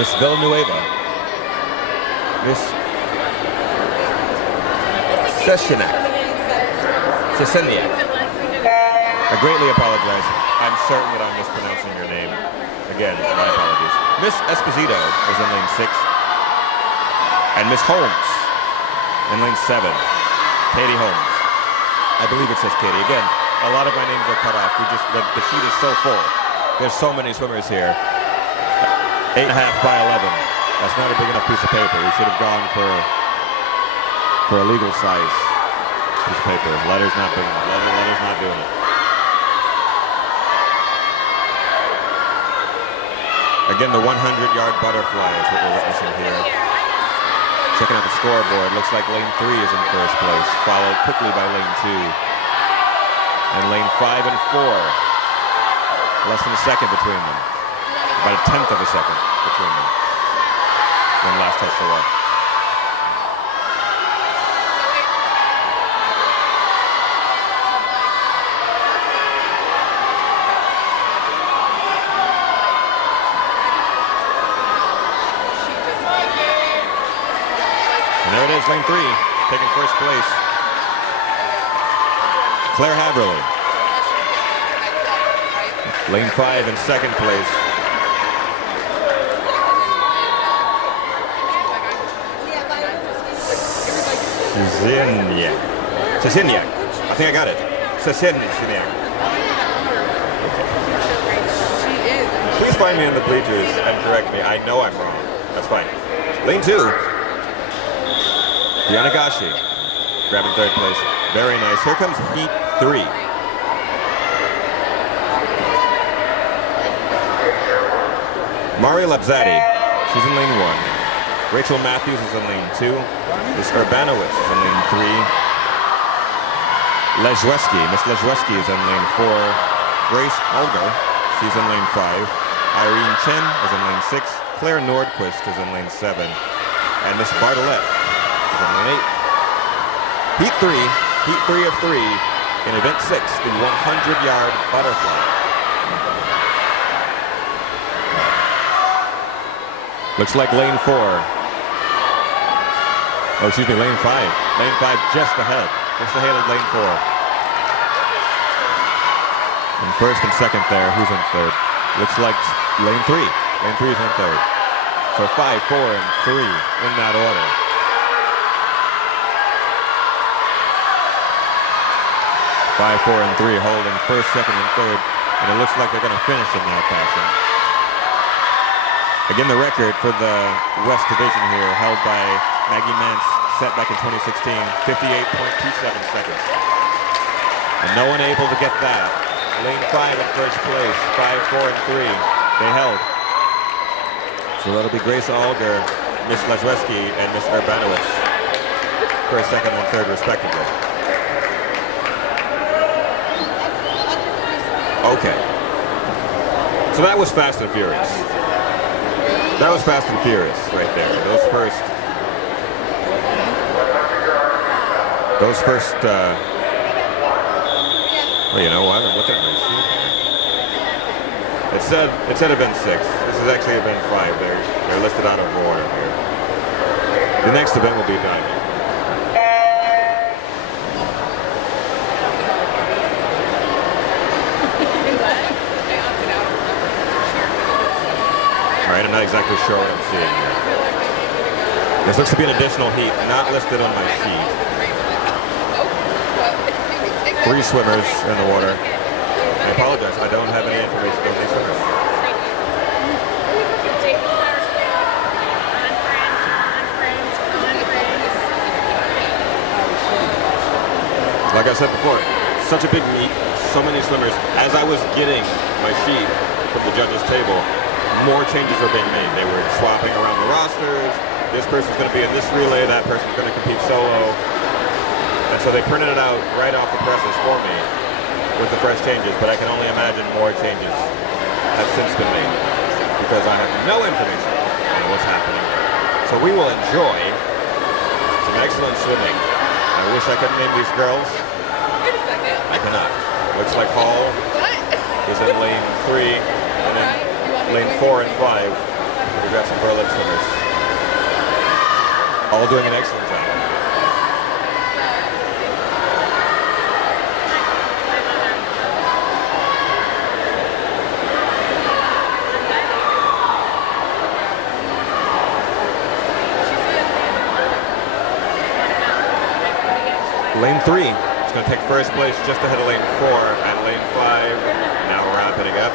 Miss Villanueva, Miss Seseniak. I greatly apologize. I'm certain that I'm mispronouncing your name. Again, my apologies. Miss Esposito is in lane 6. And Miss Holmes in lane 7. Katie Holmes. I believe it says Katie. Again, a lot of my names are cut off. The sheet is so full. There's so many swimmers here. 8.5 by 11. That's not a big enough piece of paper. We should have gone for a legal size piece of paper. Letter's not big enough. Letter's not doing it. Again, the 100-yard butterfly is what we're witnessing here. Checking out the scoreboard, looks like lane 3 is in first place, followed quickly by lane 2. And lane 5 and 4, less than a second between them. About a tenth of a second between them. When last touched the wall. And there it is, lane 3, taking first place. Claire Haverly. Lane 5 in second place. Seseniak. I think I got it. Seseniak. Please find me in the bleachers and correct me. I know I'm wrong. That's fine. Lane 2. Diana Gashi, grabbing third place. Very nice. Here comes heat 3. Maria Labzadi, she's in lane 1. Rachel Matthews is in lane 2. Miss Urbanowitz is in lane 3. Miss Lejweski is in lane 4. Grace Olga, she's in lane 5. Irene Chen is in lane 6. Claire Nordquist is in lane 7. And Miss Bartlett is in lane 8. Heat 3 of 3 in event 6, the 100-yard butterfly. Looks like lane 4. Oh, excuse me, lane 5. Lane 5 just ahead of lane 4. And first and second there, who's in third? Looks like lane 3. Lane 3 is in third. So 5, 4, and 3 in that order. 5, 4, and 3 holding first, second, and third. And it looks like they're going to finish in that fashion. Again, the record for the West Division here held by Maggie Mance, set back in 2016, 58.27 seconds. And no one able to get that Lane 5 in first place, 5, 4, and 3. They held. So that'll be Grace Alger, Miss Lazweski, and Miss Urbanowitz. First, second, and third, respectively. Okay. So that was Fast and Furious. That was Fast and Furious right there. Those first, well, you know what? I'm looking at my sheet here. It said event 6. This is actually event 5. They're listed out of order here. The next event will be diving. All right, I'm not exactly sure what I'm seeing here. This looks to be an additional heat, not listed on my sheet. 3 swimmers in the water. I apologize, I don't have any information on these swimmers. Like I said before, such a big meet, so many swimmers. As I was getting my sheet from the judges' table, more changes were being made. They were swapping around the rosters. This person's going to be in this relay, that person's going to compete solo. And so they printed it out right off the presses for me with the fresh changes, but I can only imagine more changes have since been made because I have no information on what's happening. So we will enjoy some excellent swimming. I wish I could name these girls. Wait a second. I cannot. Looks like Hall is in lane 3, and then lane 4 and 5. We've got some Berlin swimmers. All doing an excellent job. Lane 3 is going to take first place just ahead of lane 4 at lane 5. Now wrapping up.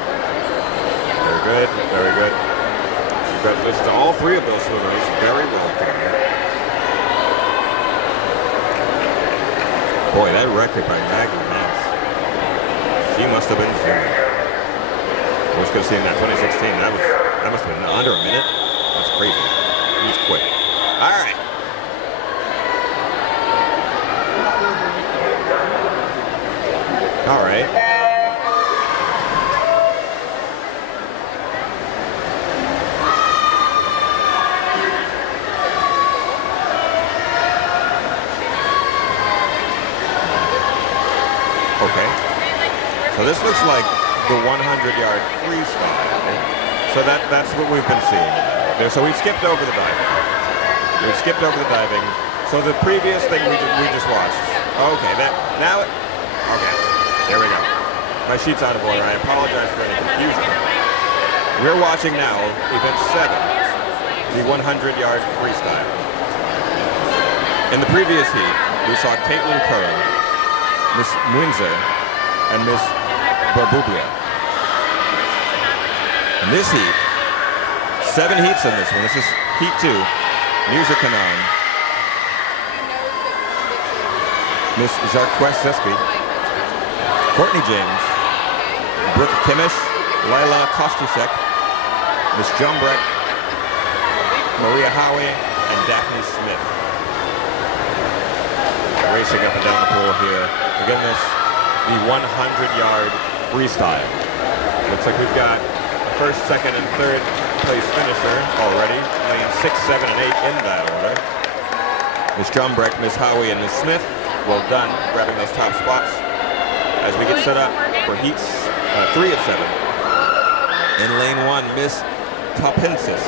Very good, very good. Congratulations to all 3 of those swimmers. Very well done. Boy, that record by Maggie Moss. She must have been zooming. I was going to see in that 2016. That must have been under a minute. That's crazy. He's quick. All right. All right. Okay. So this looks like the 100-yard freestyle. So that's what we've been seeing. So we've skipped over the diving. We've skipped over the diving. So the previous thing we just watched. Okay. Okay. There we go. My sheet's out of order. I apologize for any confusion. We're watching now event 7, the 100-yard freestyle. In the previous heat, we saw Caitlin Curran, Miss Windsor, and Miss Barbublia. In this heat, 7 heats in this one. This is heat 2. Mirza Conard, Miss Zarqueseski, Courtney James, Brooke Kimmich, Lila Kostusek, Miss Jumbrek, Maria Howie, and Daphne Smith. Racing up and down the pool here. Again, the 100-yard freestyle. Looks like we've got first, second, and third place finisher already. Lane 6, 7, and 8 in that order. Miss Jumbrek, Miss Howie, and Miss Smith. Well done, grabbing those top spots. As we get set up for heats 3 of 7. In lane 1, Miss Topinsis.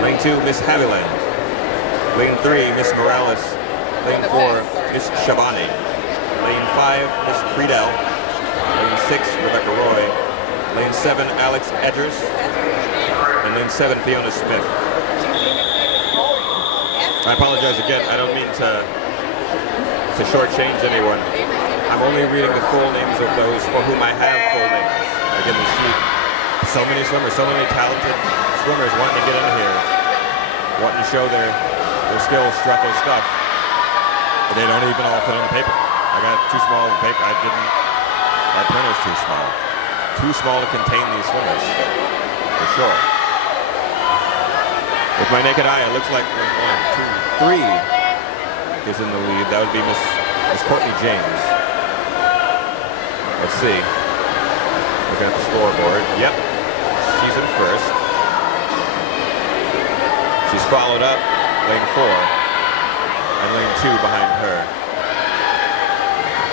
Lane 2, Miss Haviland. Lane 3, Miss Morales. Lane 4, Miss Shabani. Lane 5, Miss Friedel. Lane 6, Rebecca Roy. Lane 7, Alex Edgers. And lane 7, Fiona Smith. I apologize again. I don't mean to shortchange anyone. I'm only reading the full names of those for whom I have full names. Again, the sheet. So many swimmers, so many talented swimmers wanting to get in here, wanting to show their skills, strut their stuff. But they don't even all fit on the paper. I got too small of a paper. I That printer's too small. Too small to contain these swimmers, for sure. With my naked eye, it looks like 1, 2, 3 is in the lead. That would be Miss Courtney James. Let's see. Looking at the scoreboard. Yep, she's in first. She's followed up, lane 4, and lane 2 behind her.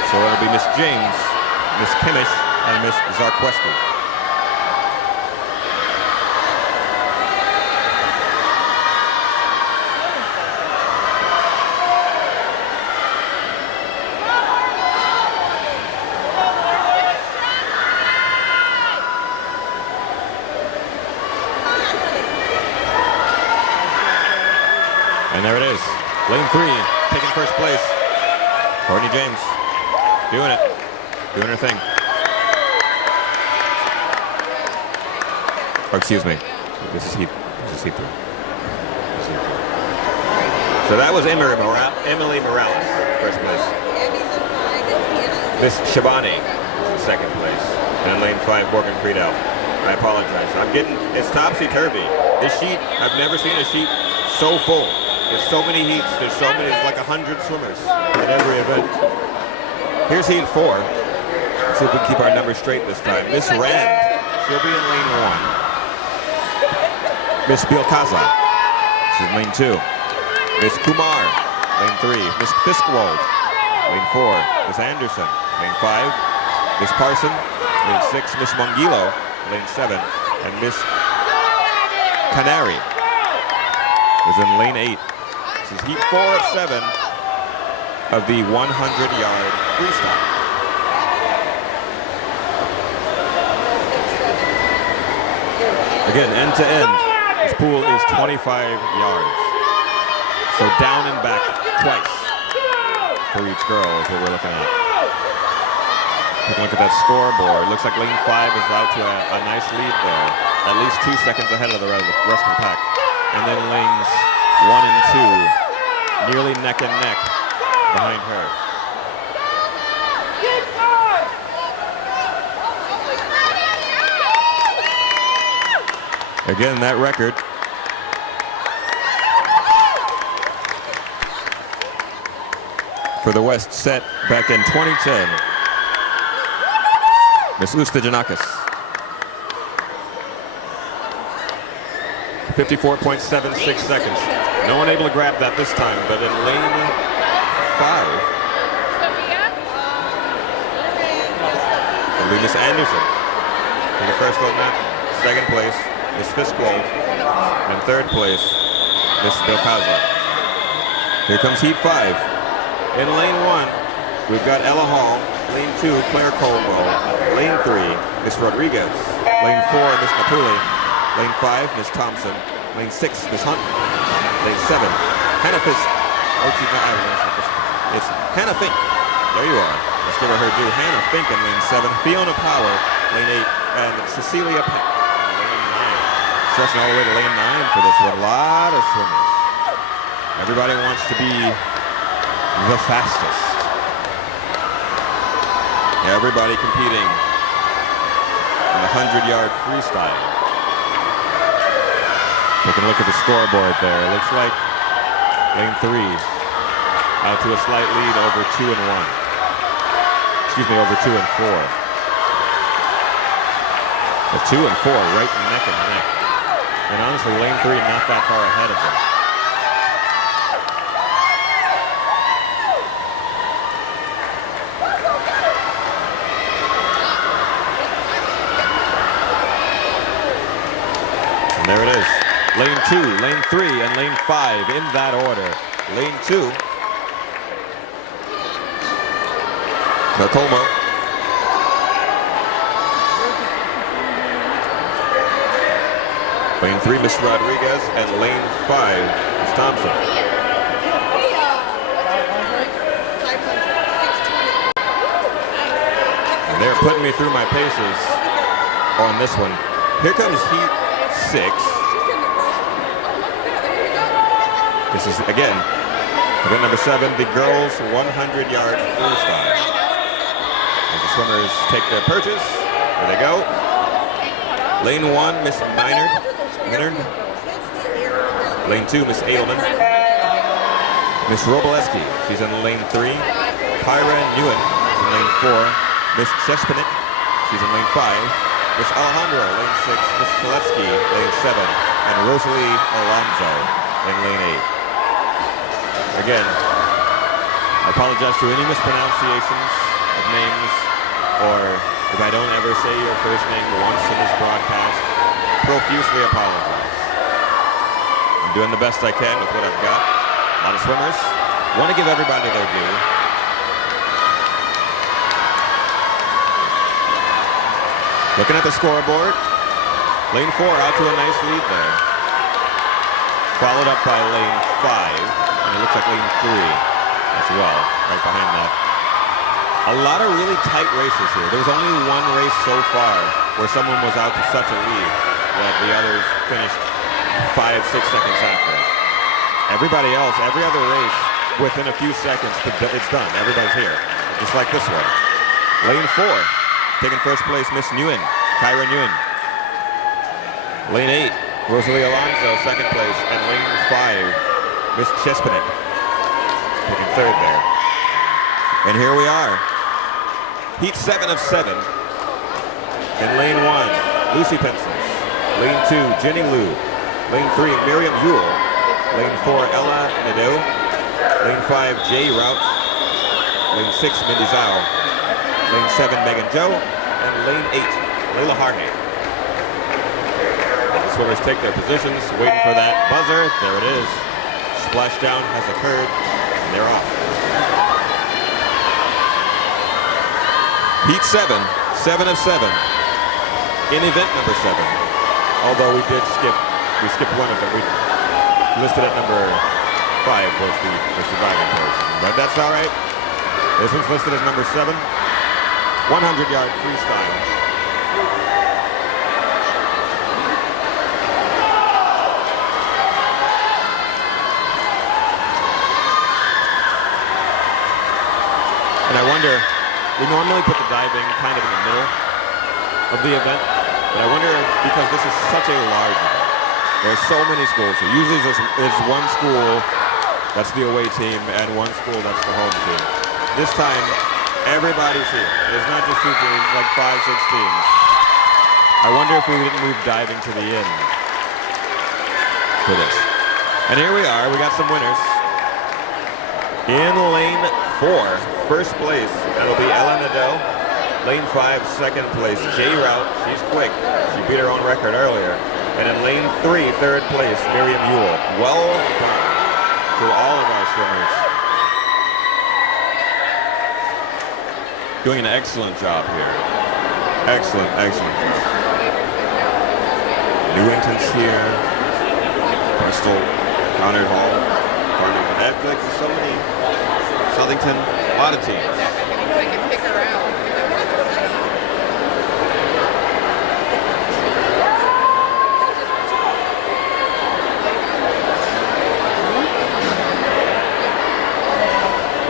So it'll be Miss James, Miss Kimmich, and Miss Zarkweski. And there it is. Lane 3, taking first place. Courtney James, doing it. Doing her thing. Oh, excuse me. This is Heap. So that was Emily Morales, first place. Miss Shabani, second place. And lane 5, Morgan Friedel. I apologize. It's topsy-turvy. This sheet, I've never seen a sheet so full. There's so many heats. There's like 100 swimmers at every event. Here's heat 4. Let's see if we can keep our numbers straight this time. Miss Rand, she'll be in lane 1. Miss Bielkaza, she's in lane 2. Miss Kumar, lane 3. Miss Fiskwold, lane 4. Miss Anderson, lane 5. Miss Parson, lane 6. Miss Mongilo, lane 7. And Miss Canary is in lane 8. This is heat 4 of 7 of the 100-yard freestyle. Again, end to end, this pool is 25 yards. So down and back twice for each girl is what we're looking at. Take a look at that scoreboard. Looks like lane 5 is out to a nice lead there. At least 2 seconds ahead of the rest of the pack. And then lanes 1 and 2 nearly neck and neck behind her. Again, that record for the West set back in 2010. Miss Ustajanakis. 54.76 seconds. No one able to grab that this time, but in lane 5, it'll be Miss Anderson for the first one that. Second place, Miss Fiskwold. And third place, Miss Belkaza. Here comes heat 5. In lane 1, we've got Ella Hall. Lane 2, Claire Colwell. Lane 3, Miss Rodriguez. Lane 4, Miss Napuli. Lane 5, Miss Thompson. Lane 6, Miss Hunt. Lane 7, Hannah Fisk. It's Hannah Fink. There you are. Let's give her her due. Hannah Fink in lane 7. Fiona Power, lane 8. And Cecilia Peck, lane 9. Stretching all the way to lane 9 for this one. A lot of swimmers. Everybody wants to be the fastest. Everybody competing in the 100-yard freestyle. Taking a look at the scoreboard there. It looks like lane 3 out to a slight lead over 2 and 1. Excuse me, over 2 and 4. The 2 and 4 right neck and neck. And honestly, lane 3 not that far ahead of them. And there it is. Lane 2, lane 3, and lane 5 in that order. Lane 2. Macomo. Lane 3, Miss Rodriguez, and lane 5, Miss Thompson. And they're putting me through my paces on this one. Here comes heat 6. This is, again, event number 7, the girls' 100-yard freestyle. There's a swimmers take their perches. There they go. Lane 1, Miss Minard. Lane 2, Miss Edelman. Miss Roboleski, she's in lane 3. Kyra Newen is in lane 4. Miss Chespinik, she's in lane 5. Miss Alejandro, lane 6. Miss Seletsky, lane 7. And Rosalie Alonso in lane 8. Again, I apologize to any mispronunciations of names, or if I don't ever say your first name once in this broadcast, profusely apologize. I'm doing the best I can with what I've got. A lot of swimmers. Want to give everybody their due. Looking at the scoreboard, lane 4 out to a nice lead there. Followed up by lane 5, and it looks like lane 3 as well, right behind that. A lot of really tight races here. There was only one race so far where someone was out to such a lead that the others finished 5-6 seconds after. Everybody else, every other race, within a few seconds, it's done. Everybody's here, just like this one. Lane 4, taking first place, Miss Newen, Kyra Newen. Lane 8, Rosalie Alonso, second place, and lane 5, Miss Chespinik, taking third there. And here we are. Heat 7 of 7. In lane 1, Lucy Pensons. Lane 2, Jenny Liu. Lane 3, Miriam Yule. Lane 4, Ella Nadeau. Lane 5, Jay Rout. Lane 6, Mindy Zhao. Lane 7, Megan Joe. And lane 8, Layla Harney. The swimmers take their positions, waiting for that buzzer. There it is. Splashdown has occurred, and they're off. Heat 7, 7 of 7, in event number 7. Although we skipped one of them. We listed at number 5 was the surviving person. But that's all right. This one's listed as number 7, 100-yard freestyle. And I wonder, we normally put the diving kind of in the middle of the event, but I wonder if, because this is such a large event, there's so many schools here. Usually there's one school that's the away team and one school that's the home team. This time, everybody's here. It's not just 2 teams, like 5-6 teams. I wonder if we didn't move diving to the end for this. And here we are, we got some winners. In lane 4, first place, that'll be Ella Nadeau. Lane 5, second place, Jay Rout. She's quick. She beat her own record earlier. And in lane 3, third place, Miriam Yule. Well done to all of our swimmers. Doing an excellent job here. Excellent, excellent job. Newington's here. Bristol, Conard Hall, Farmington. Like so many. Southington, a lot of teams. I can pick her out.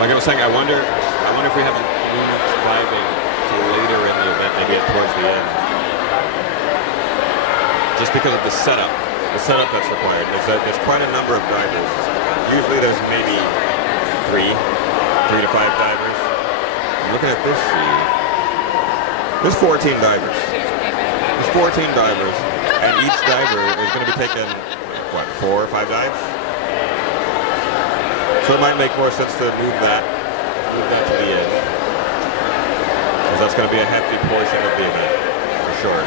Like I was saying, I wonder if we haven't moved diving to later in the event, maybe towards the end. Just because of the setup that's required. There's quite a number of divers. Usually there's maybe 3 to 5 divers. I'm looking at this sheet. There's 14 divers. There's 14 divers, and each diver is going to be taking, what, 4 or 5 dives? So it might make more sense to move that to the end, because that's going to be a hefty portion of the event, for sure.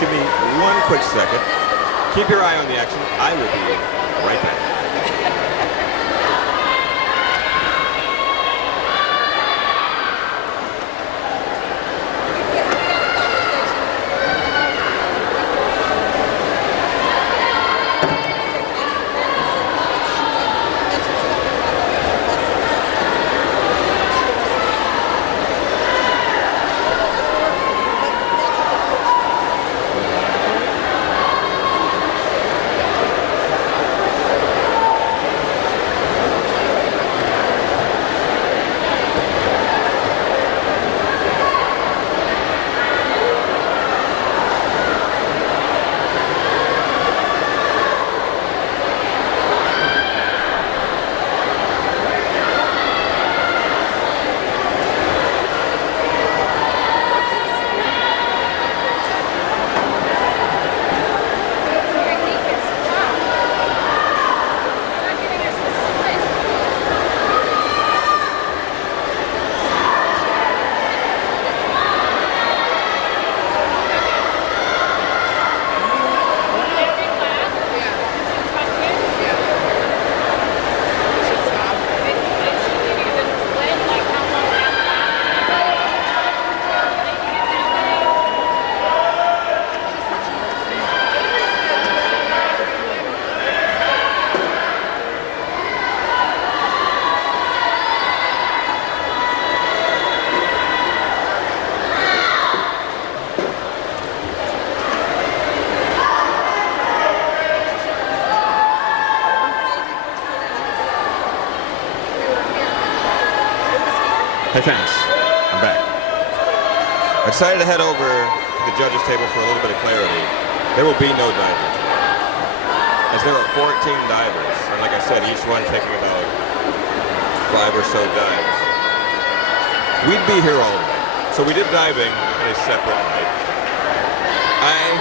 Just give me one quick second. Keep your eye on the action. I will be right back. Hey fans, I'm back. I decided to head over to the judges' table for a little bit of clarity. There will be no diving today, as there are 14 divers, and like I said, each one taking about 5 or so dives. We'd be here all night, so we did diving on a separate night. I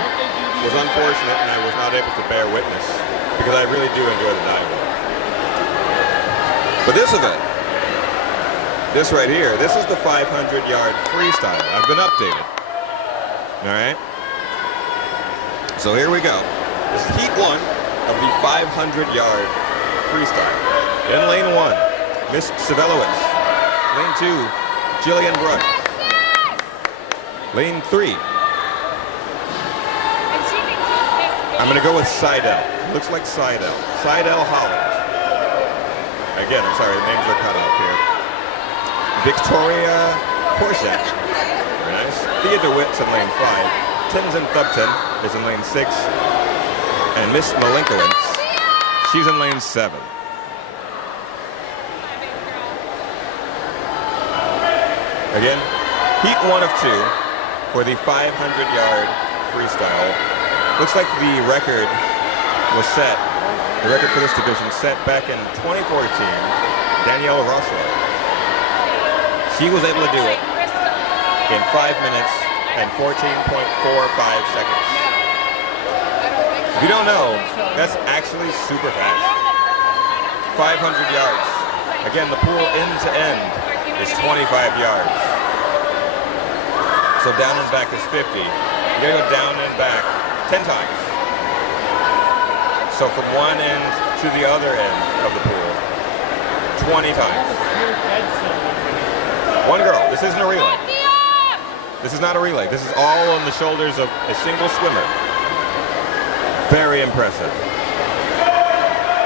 was unfortunate and I was not able to bear witness because I really do enjoy the diving. But this event, this right here, this is the 500-yard freestyle. I've been updated. All right? So here we go. This is heat 1 of the 500-yard freestyle. In lane 1, Miss Savelowitz. Lane 2, Jillian Brooks. Lane 3. I'm going to go with Seidel. Looks like Seidel. Seidel Holland. Again, I'm sorry, the names are cut off here. Victoria Korsak. Very nice. Theodore Witt's in lane 5. Tinson Thupton is in lane 6. And Miss Malinkowitz, she's in lane 7. Again, heat 1 of 2 for the 500-yard freestyle. Looks like the record was set, the record for this division set back in 2014. Danielle Rossler. She was able to do it in 5 minutes and 14.45 seconds. If you don't know, that's actually super fast. 500 yards. Again, the pool end to end is 25 yards. So down and back is 50. You gotta go down and back 10 times. So from one end to the other end of the pool, 20 times. One girl. This isn't a relay. This is not a relay. This is all on the shoulders of a single swimmer. Very impressive.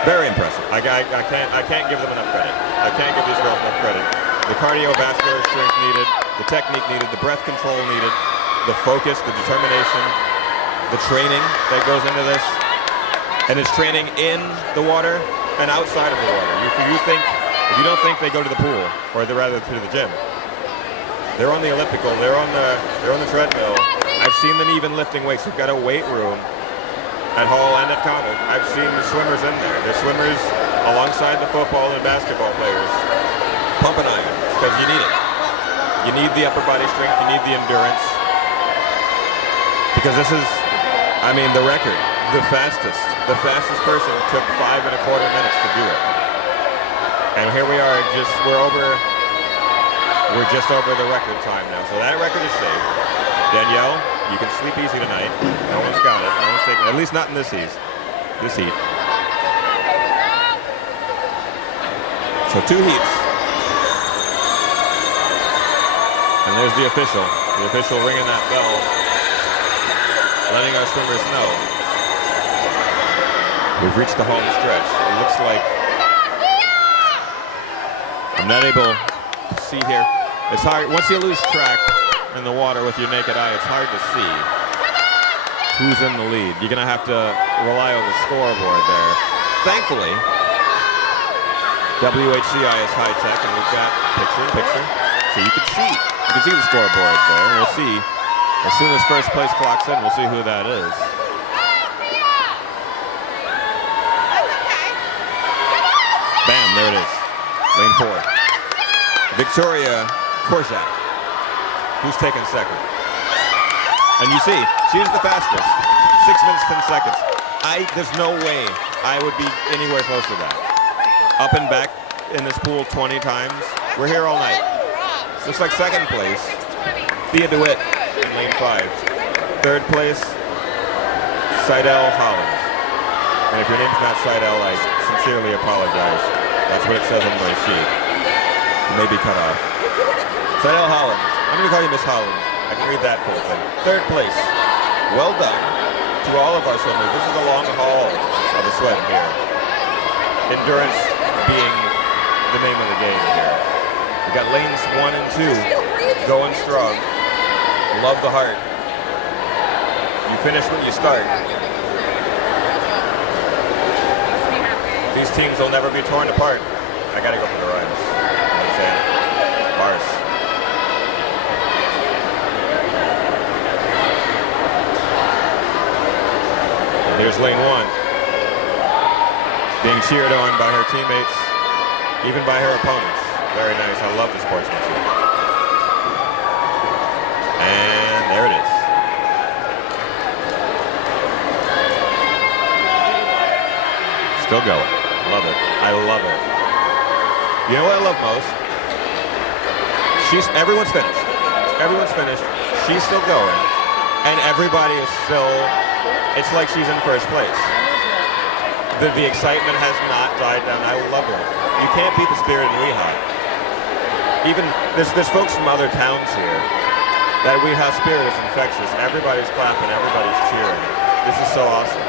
Very impressive. I can't give them enough credit. I can't give these girls enough credit. The cardiovascular strength needed, the technique needed, the breath control needed, the focus, the determination, the training that goes into this. And it's training in the water and outside of the water. If you don't think they go to the pool, or rather to the gym, they're on the elliptical, they're on the treadmill. I've seen them even lifting weights. We've got a weight room at Hall and at Conard. I've seen the swimmers in there. They're swimmers alongside the football and basketball players. Pumping iron, because you need it. You need the upper body strength, you need the endurance. Because this is, the record. The fastest person took 5 1/4 minutes to do it. And here we are, we're just over the record time now. So that record is safe. Danielle, You can sleep easy tonight. No one's got it. No one's taking it. At least not in this heat. So 2 heats. And there's the official. The official ringing that bell, letting our swimmers know we've reached the home stretch. It looks like I'm not able to see here. It's hard once you lose track in the water with your naked eye. It's hard to see who's in the lead. You're gonna have to rely on the scoreboard there. Thankfully, WHCI is high tech, and we've got picture, so you can see the scoreboard there. And we'll see as soon as first place clocks in. We'll see who that is. Bam! There it is. Lane 4. Victoria Korzak, who's taking second. And you see, she's the fastest. 6 minutes, 10 seconds. There's no way I would be anywhere close to that. Up and back in this pool 20 times. We're here all night. Looks like second place, Thea DeWitt in lane 5. Third place, Seidel Holland. And if your name's not Seidel, I sincerely apologize. That's what it says on my sheet. You may be cut off. Seidel Holland. I'm going to call you Miss Holland. I can read that full thing. Third place. Well done to all of our swimmers. This is a long haul of the sweat here. Endurance being the name of the game here. We got lanes 1 and 2 going strong. Love the heart. You finish what you start. These teams will never be torn apart. I gotta go for the riders. Bars. Here's lane 1. Being cheered on by her teammates, even by her opponents. Very nice. I love the sportsmanship. And there it is. Still going. Love it. I love it. You know what I love most? Everyone's finished. Everyone's finished. She's still going. And everybody is still, it's like she's in first place. The excitement has not died down. I love it. You can't beat the spirit in Weha. Even, there's folks from other towns here. That Weha spirit is infectious. Everybody's clapping, everybody's cheering. This is so awesome.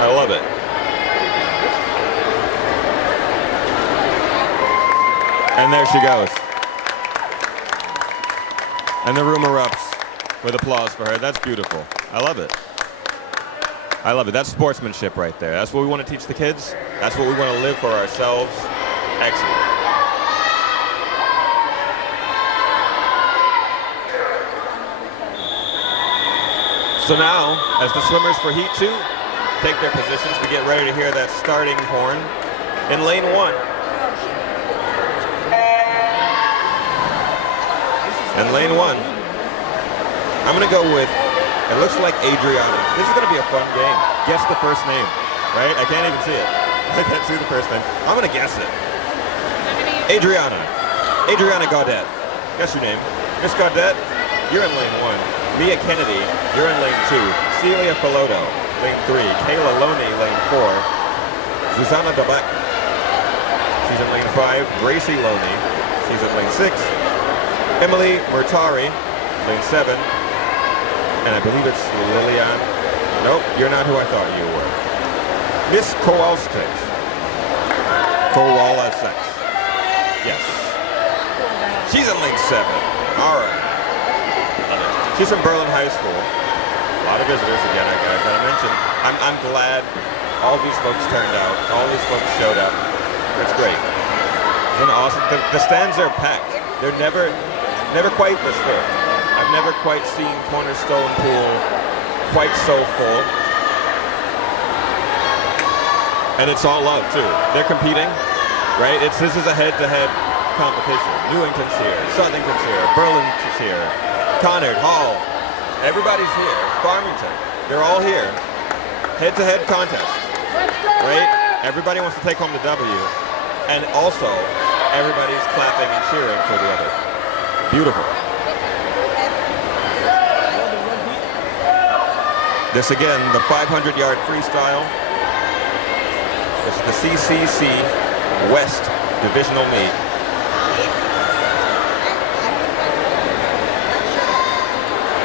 I love it. And there she goes. And the room erupts with applause for her. That's beautiful. I love it. I love it. That's sportsmanship right there. That's what we want to teach the kids. That's what we want to live for ourselves. Excellent. So now, as the swimmers for Heat 2 take their positions, we get ready to hear that starting horn in lane 1. And lane 1, I'm going to go with, it looks like Adriana. This is going to be a fun game. Guess the first name, right? I can't even see it. I can't see the first name. I'm going to guess it. Adriana. Adriana Gaudette. Guess your name. Miss Gaudette, you're in lane 1. Mia Kennedy, you're in lane 2. Celia Filoto, lane 3. Kayla Loney, lane 4. Susanna Dabak, she's in lane 5. Gracie Loney, she's in lane 6. Emily Murtari, lane 7. And I believe it's Lillian. Nope, you're not who I thought you were. Miss Kowalczyk. Kowalczyk. Yes. She's in lane 7. All right. She's from Berlin High School. A lot of visitors again, I gotta mention. I'm glad all these folks turned out. All these folks showed up. It's great. It's an awesome, the stands are packed. They're never quite this full. I've never quite seen Cornerstone Pool quite so full. And it's all love too. They're competing, right? This is a head-to-head competition. Newington's here, Southington's here, Burlington's here, Conard, Hall, everybody's here. Farmington, they're all here. Head-to-head contest, right? Everybody wants to take home the W, and also everybody's clapping and cheering for the other. Beautiful. This again, the 500-yard freestyle. This is the CCC West Divisional Meet.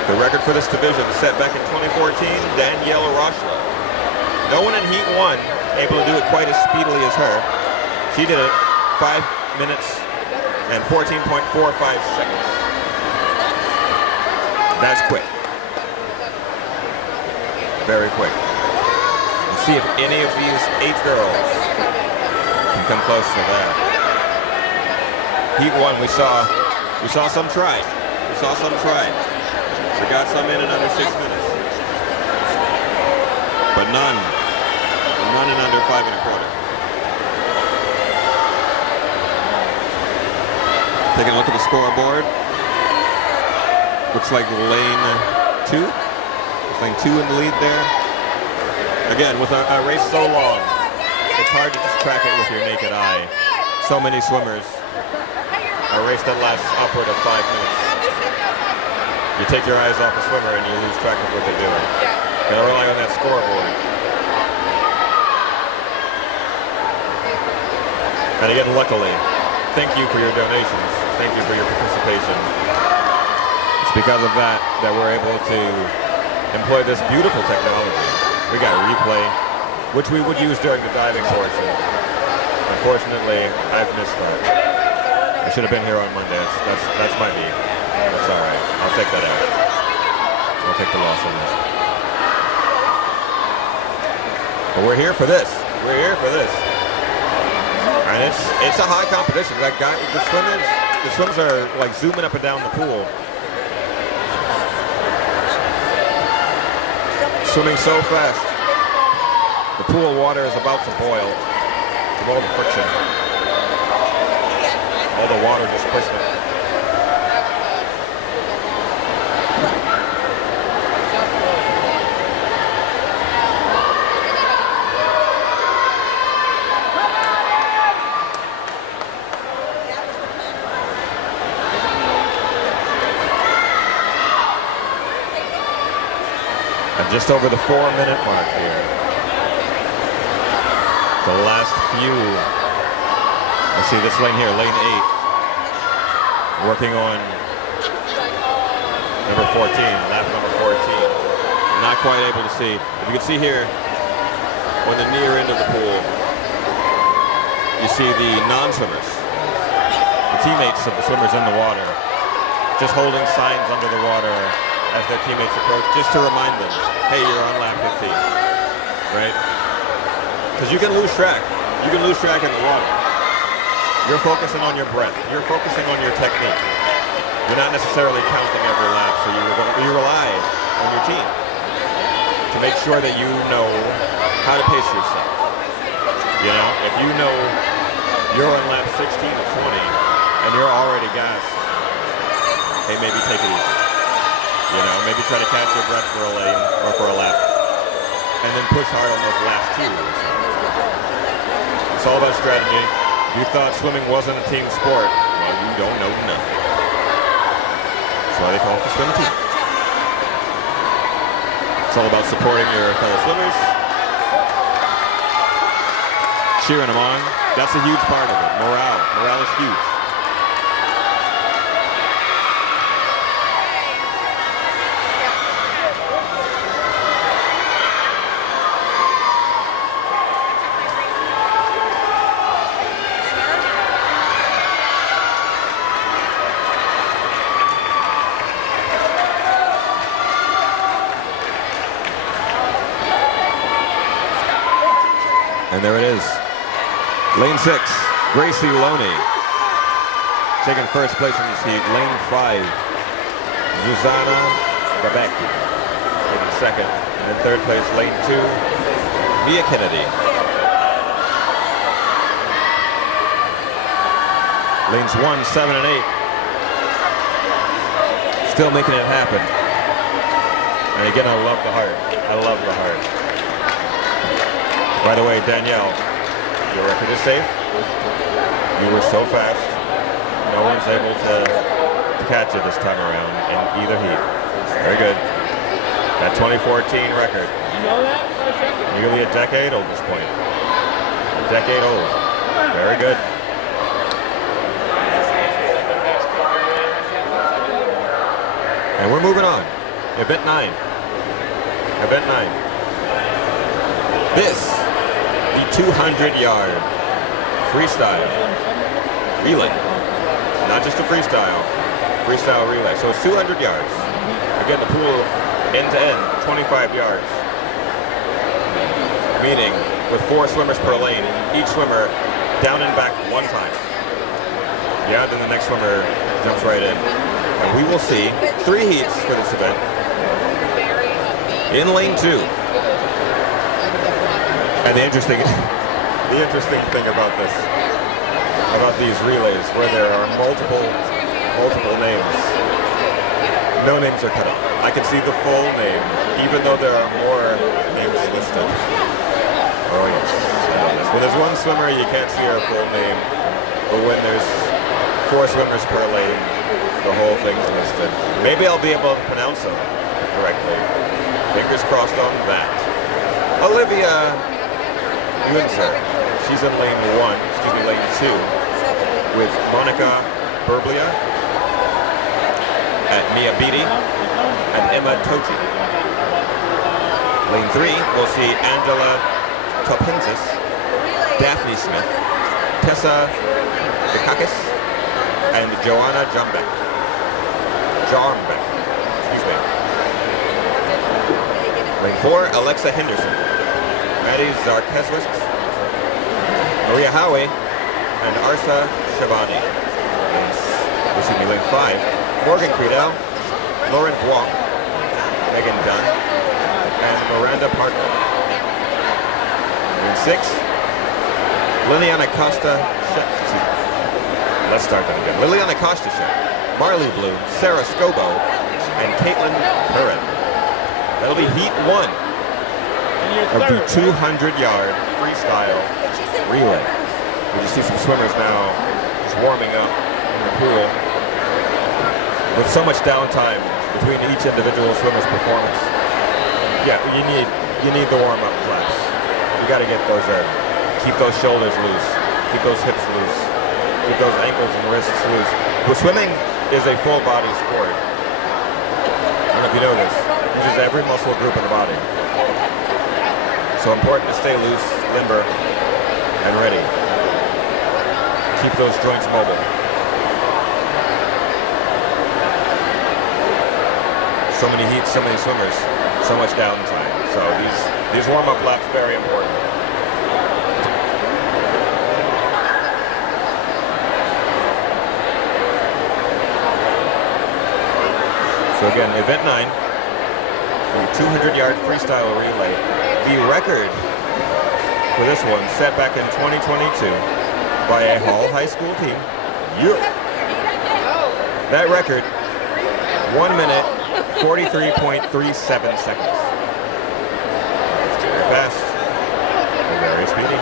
The record for this division is set back in 2014, Danielle Rochler. No one in Heat 1 able to do it quite as speedily as her. She did it 5 minutes and 14.45 seconds. That's quick. Very quick. Let's see if any of these 8 girls can come close to that. Heat 1, we saw some try. We saw some try. We got some in under 6 minutes. But none in under 5 1/4. Taking a look at the scoreboard. Looks like lane 2. Lane 2 in the lead there. Again, with a race so long, it's hard to just track it with your naked eye. So many swimmers. A race that lasts upward of 5 minutes. You take your eyes off a swimmer and you lose track of what they're doing. You gotta rely on that scoreboard. And again, luckily, thank you for your donations. Thank you for your participation. It's because of that we're able to employ this beautiful technology. We got a replay, which we would use during the diving portion. Unfortunately, I've missed that. I should have been here on Monday. That's my me. That's all right. I'll take that out. I'll take the loss on this. But we're here for this. We're here for this. And it's a high competition. That guy, the swimmers are like zooming up and down the pool. Swimming so fast. The pool water is about to boil from all the friction. All the water just pushed them. And just over the 4-minute mark here. The last few. Let's see this lane here, lane 8. Working on number 14, lap number 14. Not quite able to see. If you can see here, on the near end of the pool, you see the non-swimmers, the teammates of the swimmers in the water, just holding signs under the water as their teammates approach, just to remind them, hey, you're on lap 15, right? Because you can lose track. You can lose track in the water. You're focusing on your breath. You're focusing on your technique. You're not necessarily counting every lap, so you rely on your team to make sure that you know how to pace yourself. You know, if you know you're on lap 16 or 20 and you're already gassed, hey, maybe take it easy. You know, maybe try to catch your breath for a lane or for a lap, and then push hard on those last 2. It's all about strategy. If you thought swimming wasn't a team sport, well, you don't know nothing. That's why they call it the swim team. It's all about supporting your fellow swimmers, cheering them on. That's a huge part of it. Morale is huge. And there it is. Lane 6, Gracie Loney. Taking first place in this heat. Lane 5, Zuzana Babek. Taking second. And in third place, lane 2, Mia Kennedy. Lanes 1, 7, and 8. Still making it happen. And again, I love the heart. I love the heart. By the way, Danielle, Your record is safe. You were so fast. No one's able to catch you this time around in either heat. Very good. That 2014 record. Nearly a decade old at this point. A decade old. Very good. And we're moving on. Event 9. Event 9. This, the 200-yard freestyle relay. Not just a freestyle relay. So it's 200 yards. Again, the pool end to end, 25 yards. Meaning with 4 swimmers per lane, each swimmer down and back 1 time. Yeah, then the next swimmer jumps right in. And we will see 3 heats for this event. In lane 2. And the interesting thing about these relays, where there are multiple names, no names are cut off. I can see the full name, even though there are more names listed. Oh yes. When there's 1 swimmer, you can't see her full name, but when there's 4 swimmers per lane, the whole thing's listed. Maybe I'll be able to pronounce them correctly. Fingers crossed on that. Olivia Newington. She's in lane 2, with Monica Burblia at Mia Beatty and Emma Tochi. Lane 3, we'll see Angela Topinsis, Daphne Smith, Tessa Bikakis, and Joanna Jarmbek. Excuse me. Lane 4, Alexa Henderson, Maddie Zarkezwis, Maria Howie, and Arsa Shabani. Lane 5, Morgan Creedell, Lauren Wong, Megan Dunn, and Miranda Parker. Lane 6, Liliana Costa. Let's start that again. Liliana Kostashek, Marley Bloom, Sarah Scobo, and Caitlin Curran. That'll be heat 1 of the 200-yard freestyle relay. We just see some swimmers now just warming up in the pool with so much downtime between each individual swimmer's performance. Yeah, you need the warm-up class. You got to get those in. Keep those shoulders loose. Keep those hips loose. Keep those ankles and wrists loose. Well, swimming is a full-body sport. I don't know if you know this. It uses every muscle group in the body. So important to stay loose, limber, and ready. Keep those joints mobile. So many heats, so many swimmers, so much downtime. So these warm-up laps very important. So again, event 9, the 200-yard freestyle relay. The record for this one set back in 2022 by a Hall High School team. That record, 1 minute, 43.37 seconds. Very fast, very speedy.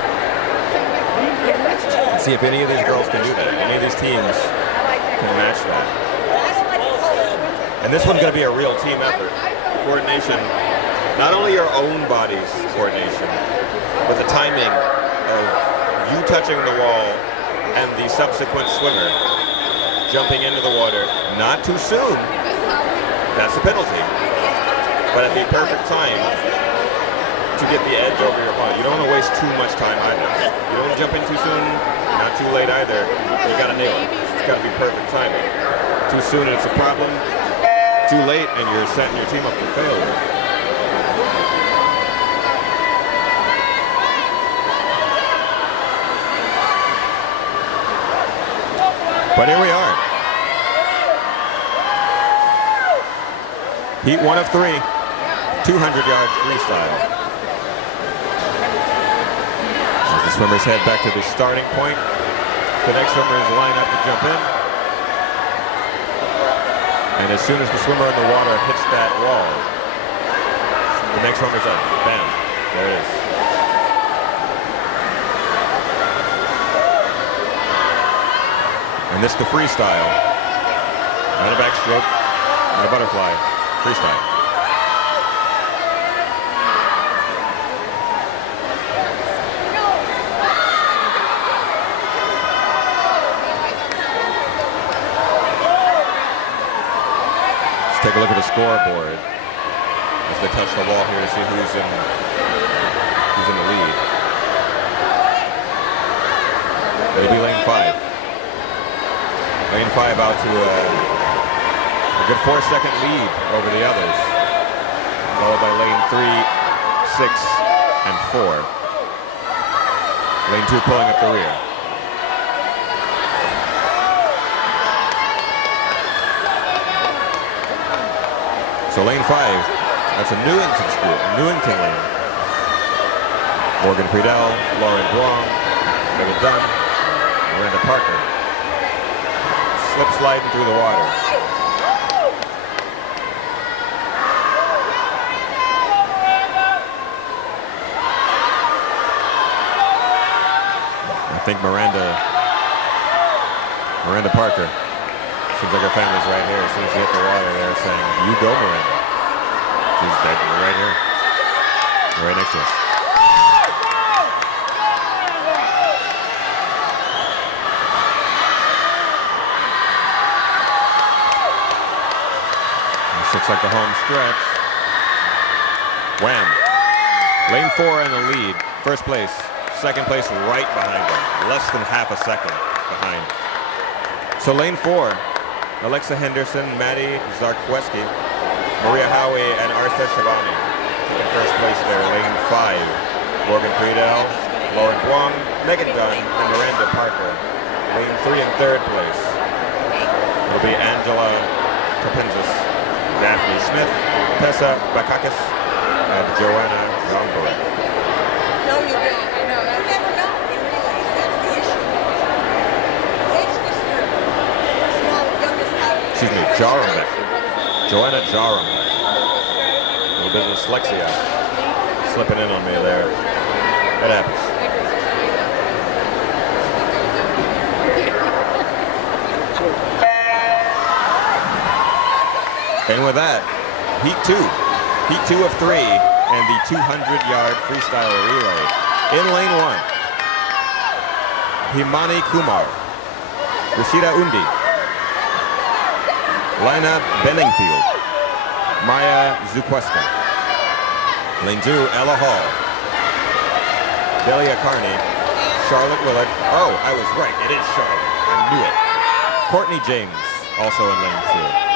Let's see if any of these girls can do that. Any of these teams can match that. And this one's going to be a real team effort. Coordination, not only your own body's coordination, but the timing of you touching the wall and the subsequent swimmer jumping into the water, not too soon, that's a penalty. But at the perfect time to get the edge over your opponent. You don't want to waste too much time either. You don't want to jump in too soon, not too late either. You got to nail it. It's got to be perfect timing. Too soon and it's a problem. Too late and you're setting your team up for failure. But here we are. Heat 1 of 3, 200-yard freestyle. As the swimmers head back to the starting point, the next swimmers line up to jump in. And as soon as the swimmer in the water hits that wall, the next swimmer's up. Bam. There it is. And this the freestyle. Not a backstroke, not a butterfly. Freestyle. Let's take a look at the scoreboard as they touch the wall here to see who's in the lead. It'll be lane 5. Lane 5 out to a good 4-second lead over the others, followed by lane 3, 6, and 4. Lane 2 pulling up the rear. So lane 5, that's a Newington lane. Morgan Friedel, Lauren Duong, Megan Dunn, Miranda Parker. Slip sliding through the water. I think Miranda Parker. Seems like her family's right here. As soon as she hit the water, they're saying, "You go, Miranda." She's dead right here. Right next to us. This looks like the home stretch. Wham. Lane 4 in the lead. First place. Second place right behind them. Less than half a second behind. So lane 4. Alexa Henderson, Maddie Zarkweski, Maria Howie, and Arthur Shabani taking first place there. Lane 5, Morgan Friedel, Lauren Duong, Megan Dunn, and Miranda Parker. Lane 3 and third place. It'll be Angela Topinzis, Daphne Smith, Tessa Bakakis, and Joanna Zomborek. No, you don't. I know. That's never know. In relays, that's the issue. Excuse me, Jarambek. Joanna Jarambek. A little bit of dyslexia slipping in on me there. That happens. And with that, heat 2 of 3, and the 200-yard freestyle relay. In lane 1, Himani Kumar, Rashida Undi, Lina Benningfield, Maya Zukweska. Lane 2, Ella Hall, Delia Carney, Charlotte Willard. Oh, I was right. It is Charlotte. I knew it. Courtney James, also in lane 2.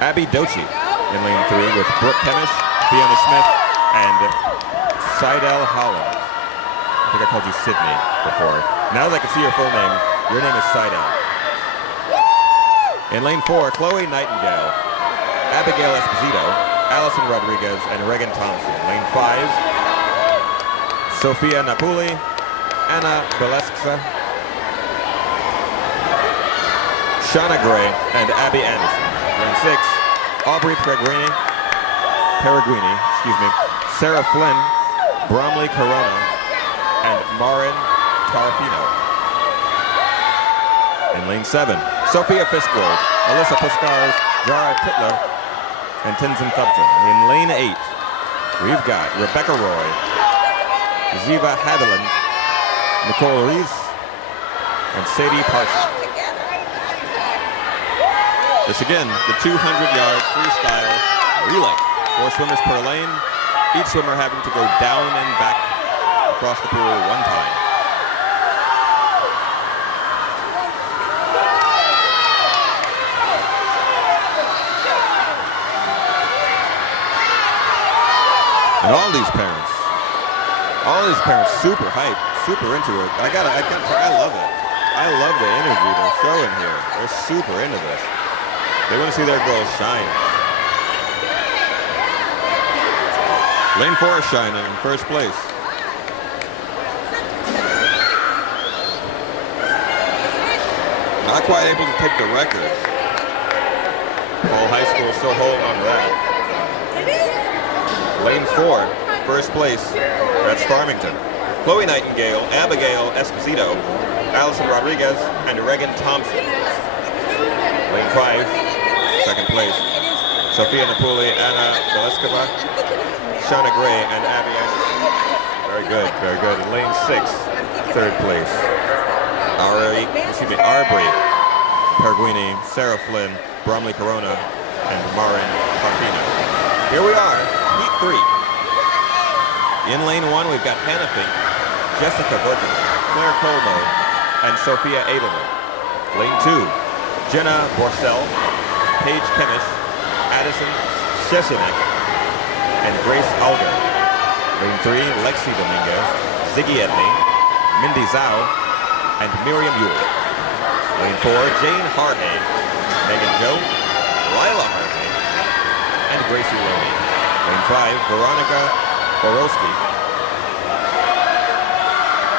Abby Dochi in lane 3 with Brooke Kemish, Fiona Smith, and Seidel Holland. I think I called you Sydney before. Now that I can see your full name, your name is Seidel. In lane 4, Chloe Nightingale, Abigail Esposito, Allison Rodriguez, and Reagan Thompson. Lane 5, Sophia Napoli, Anna Belesksa, Shauna Gray, and Abby Anderson. Lane 6, Aubrey Peregrini, Sarah Flynn, Bromley Corona, and Marin Tarafino. In lane 7, Sophia Fiskwold, Alyssa Puskars, Jara Titler, and Tenzin Thupton. In lane 8, we've got Rebecca Roy, Ziva Haviland, Nicole Reese, and Sadie Parsons. This again, the 200-yard freestyle relay. 4 swimmers per lane, each swimmer having to go down and back across the pool one time. And all these parents super hyped, super into it. I love it. I love the energy they're showing here. They're super into this. They want to see their girls shine. Lane 4 is shining in first place. Not quite able to take the record. Paul High School still holding on to that. Lane 4, first place, that's Farmington. Chloe Nightingale, Abigail Esposito, Allison Rodriguez and Regan Thompson. Lane 5, second place. Sophia Napoli, Anna Beleskova, Shauna Gray, and Abby Anderson. Very good, very good. Lane 6, third place. Aubrey Perguini, Sarah Flynn, Bromley Corona, and Marin Parfino. Here we are, heat 3. In lane 1, we've got Hannah Fink, Jessica Virgin, Claire Colmo, and Sophia Edelman. Lane 2, Jenna Borsell, Paige Kemish, Addison Sheshinek, and Grace Alger. Lane 3, Lexi Dominguez, Ziggy Edney, Mindy Zhao, and Miriam Yule. Lane 4, Jane Harvey, Megan Joe, Lila Harvey, and Gracie Loney. Lane 5, Veronica Borowski,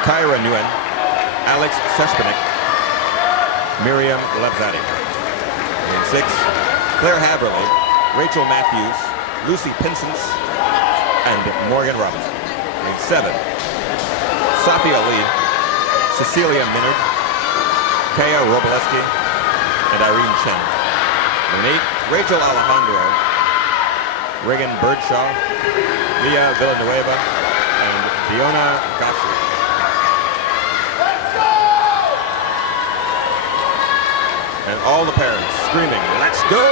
Kyra Nguyen, Alex Seshpanik, Miriam Lebzadi. Lane 6, Claire Haverly, Rachel Matthews, Lucy Pinsence, and Morgan Robinson. Lane 7, Safia Lee, Cecilia Minard, Kaya Roboleski, and Irene Chen. Lane 8, Rachel Alejandro, Regan Birdshaw, Mia Villanueva, and Fiona Gossett. And all the parents screaming, "Let's go!"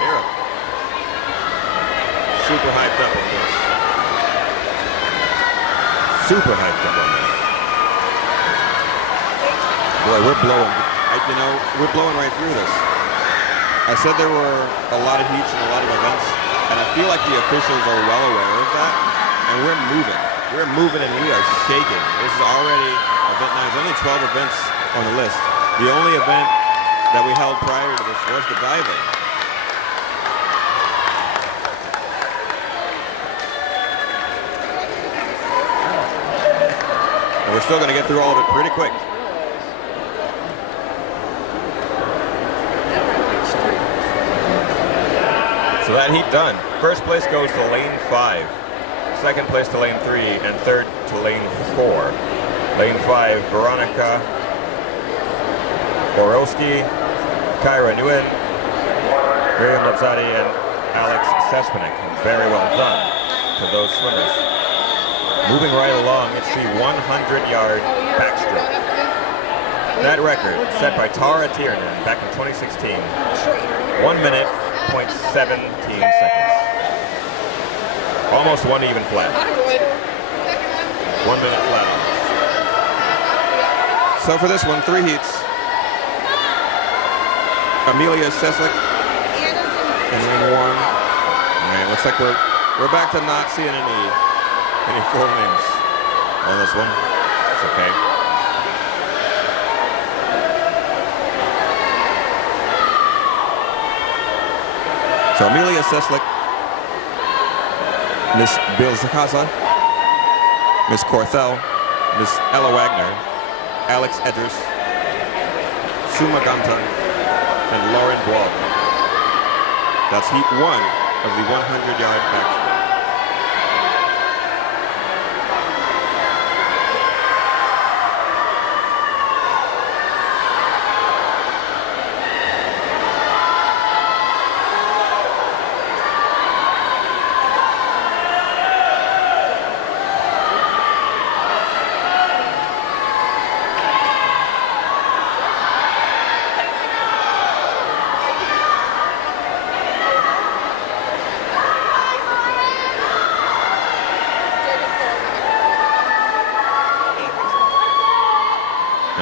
Hear 'em. Super hyped up on this. Super hyped up on this. Boy, we're blowing. We're blowing right through this. I said there were a lot of heats and a lot of events, and I feel like the officials are well aware of that, and we're moving. We're moving and we are shaking. This is already event 9. There's only 12 events on the list. The only event that we held prior to this was the diving. And we're still going to get through all of it pretty quick. So that heat done. First place goes to lane 5. Second place to lane 3, and third to lane 4. Lane 5, Veronica Borowski, Kyra Nguyen, Miriam Lapsadi, and Alex Sespanik. Very well done to those swimmers. Moving right along, it's the 100-yard backstroke. That record set by Tara Tiernan back in 2016. 1 minute, 0.17 seconds. Almost one even flat. 1 minute flat. So for this one, 3 heats. Amelia Seslick in lane 1. All right, looks like we're back to not seeing any full names on this one. It's okay. So Amelia Seslick, Miss Bill Zakaza, Miss Corthell, Miss Ella Wagner, Alex Edgers, Suma Ganta, and Lauren Bois. That's heat 1 of the 100-yard backstroke.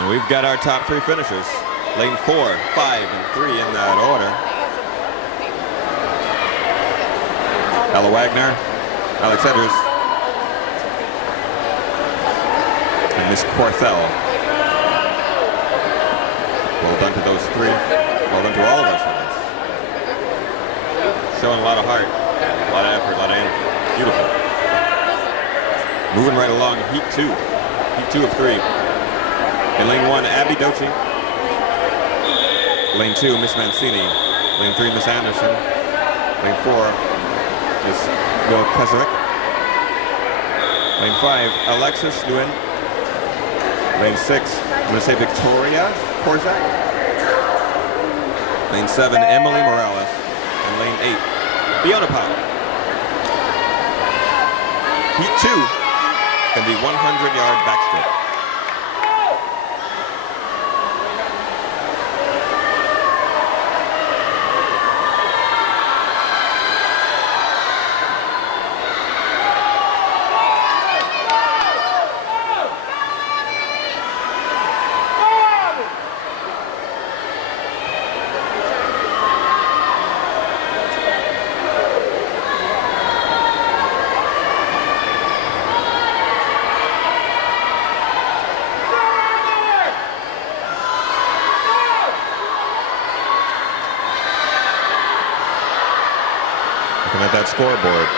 We've got our top 3 finishers. Lane 4, 5, and 3 in that order. Ella Wagner, Alex Edgers, and Miss Corthell. Well done to those 3. Well done to all of us for this. Showing a lot of heart, a lot of effort, a lot of energy. Beautiful. Moving right along, heat 2. Heat 2 of 3. In lane 1, Abby Dochi. Lane 2, Miss Mancini. Lane 3, Miss Anderson. Lane 4, Miss Bill Keserick. Lane 5, Alexis Nguyen. Lane 6, I'm going to say Victoria Korzak. Lane 7, Emily Morales. And lane 8, Fiona Powell. Heat 2 can be 100-yard backstroke. Looking at that scoreboard,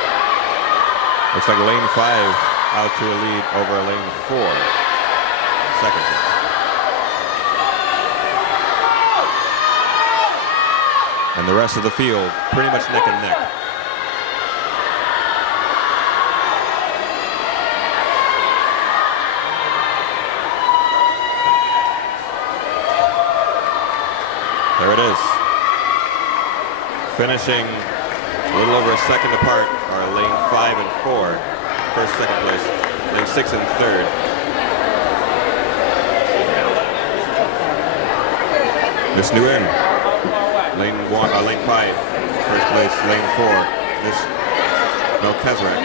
looks like lane 5 out to a lead over lane 4. Second place. And the rest of the field pretty much neck and neck. There it is. Finishing a little over a second apart are lane 5 and 4. First, second place. Lane 6 and 3rd. Miss Nguyen. Lane 5. First place. Lane 4. Miss Melkezrak.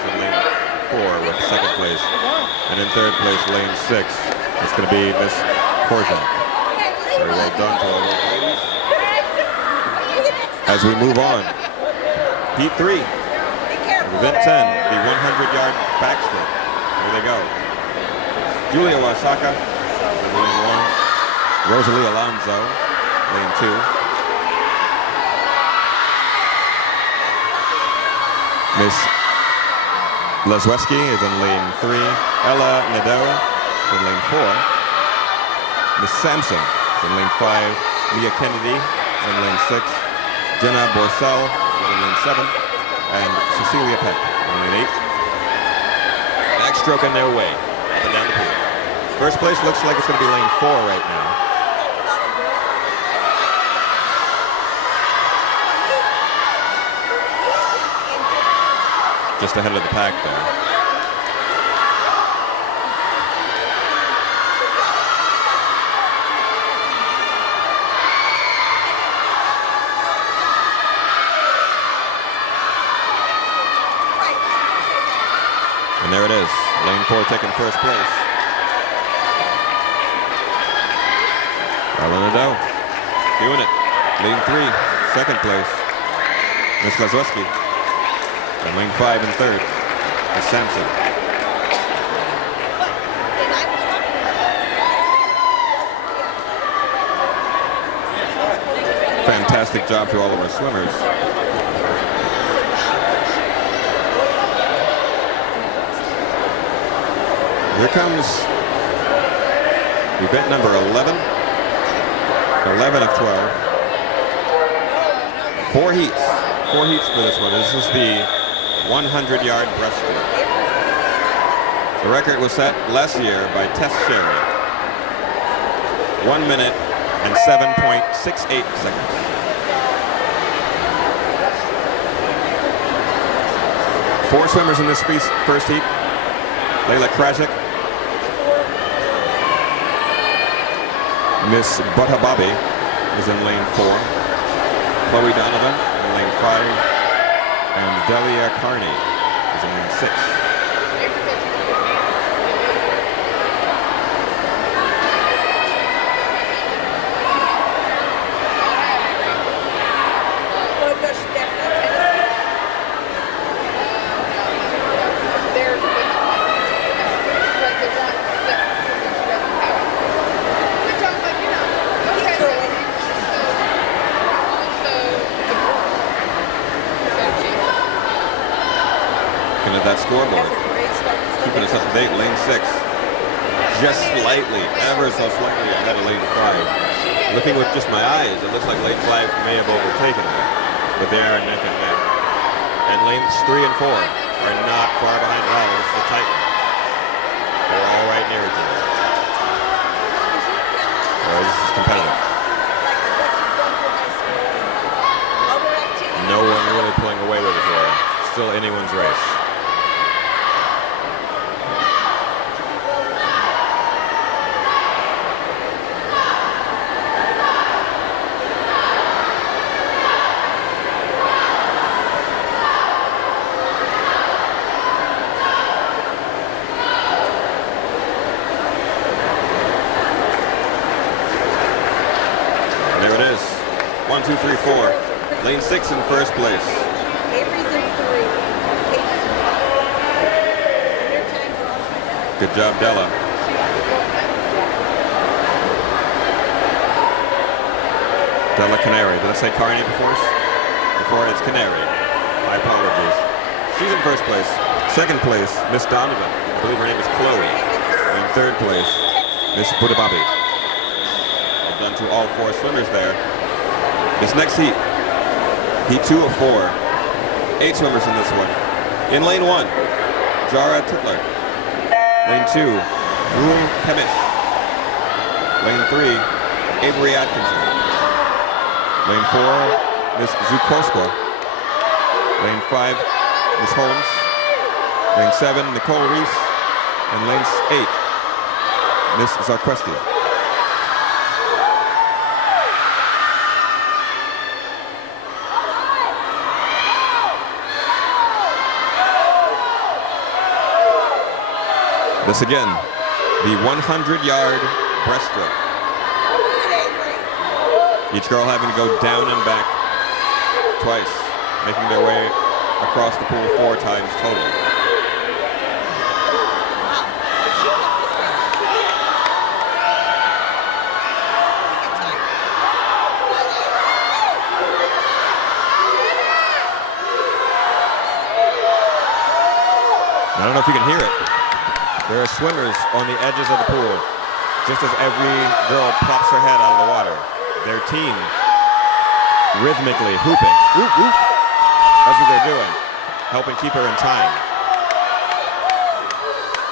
In lane 4 with second place. And in third place, lane 6. It's going to be Miss Korzak. Very well done to all those ladies. As we move on, Heat 3, event 10, the 100-yard backstroke. Here they go. Julia Wasaka, lane 1. Rosalie Alonso, lane 2. Miss Lesweski is in lane 3. Ella Nadeau in lane 4. Miss Sampson in lane 5. Mia Kennedy in lane 6. Jenna Borcel in lane 7. And Cecilia Peck in lane 8. Backstroke on their way up and down the field. First place looks like it's going to be lane 4 right now. Just ahead of the pack there. And there it is, lane 4 taking first place. Ella Nadeau doing it. Lane 3, second place. Miss Lazowski. And lane 5 and 3rd is Sampson. Fantastic job to all of our swimmers. Here comes event number 11. 11 of 12. 4 heats. 4 heats for this one. This is the 100-yard breaststroke. The record was set last year by Tess Sherry. 1 minute and 7.68 seconds. Four swimmers in this first heat. Layla Krajik, Miss Buthababi is in lane 4. Chloe Donovan in lane 5. And Delia Carney is in lane 6. At that scoreboard, keeping us up to date. Lane 6, just slightly, ever so slightly ahead of lane 5. Looking with just my eyes, it looks like lane 5 may have overtaken it, but they are neck and neck. And lanes 3 and 4 are not far behind at all. It's the tight one. They're all right near each other. competitive. No one really pulling away with it here. Still anyone's race. And there it is. 1, 2, 3, 4. Lane 6 in first place. Good job, Della. Della Canary. Did I say Carney before? Before it's Canary. My apologies. She's in first place. Second place, Miss Donovan. I believe her name is Chloe. In third place, Miss Budababi. Well done to all 4 swimmers there. This next heat, heat 2 of 4. 8 swimmers in this one. In lane 1, Zara Titler. Lane 2, Room Kemish. Lane 3, Avery Atkinson. Lane 4, Miss Zukosko. Lane 5, Miss Holmes. Lane 7, Nicole Reese. And lane 8, Miss Zarquesti. This again, the 100-yard breaststroke. Each girl having to go down and back twice, making their way across the pool 4 times total. I don't know if you can hear it. There are swimmers on the edges of the pool. Just as every girl pops her head out of the water, their team rhythmically hooping. Whoop, whoop. That's what they're doing. Helping keep her in time.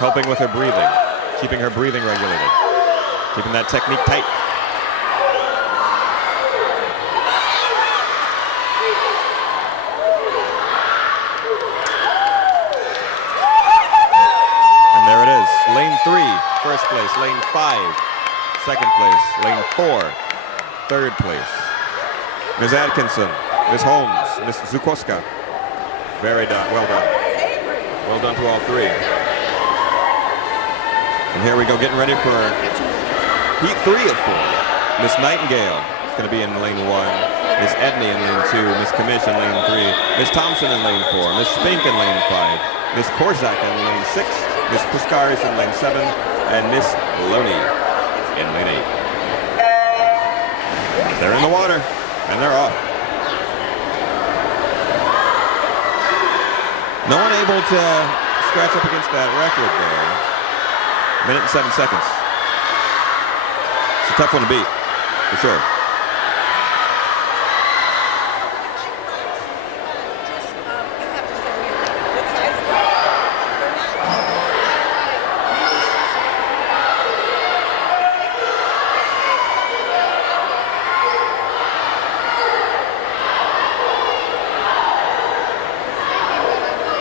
Helping with her breathing. Keeping her breathing regulated. Keeping that technique tight. There it is. Lane 3, first place. Lane 5, second place. Lane 4, third place. Ms. Atkinson, Ms. Holmes, Ms. Zukoska. Very done. Well done. Well done to all 3. And here we go, getting ready for heat 3 of 4. Miss Nightingale is going to be in lane 1. Miss Edney in lane 2. Miss Kamish in lane 3. Miss Thompson in lane 4. Miss Spink in lane 5. Miss Korzak in lane 6. Miss Puskaris in lane 7, and Miss Loney in lane 8. They're in the water, and they're off. No one able to scratch up against that record there. 1 minute and 7 seconds. It's a tough one to beat, for sure.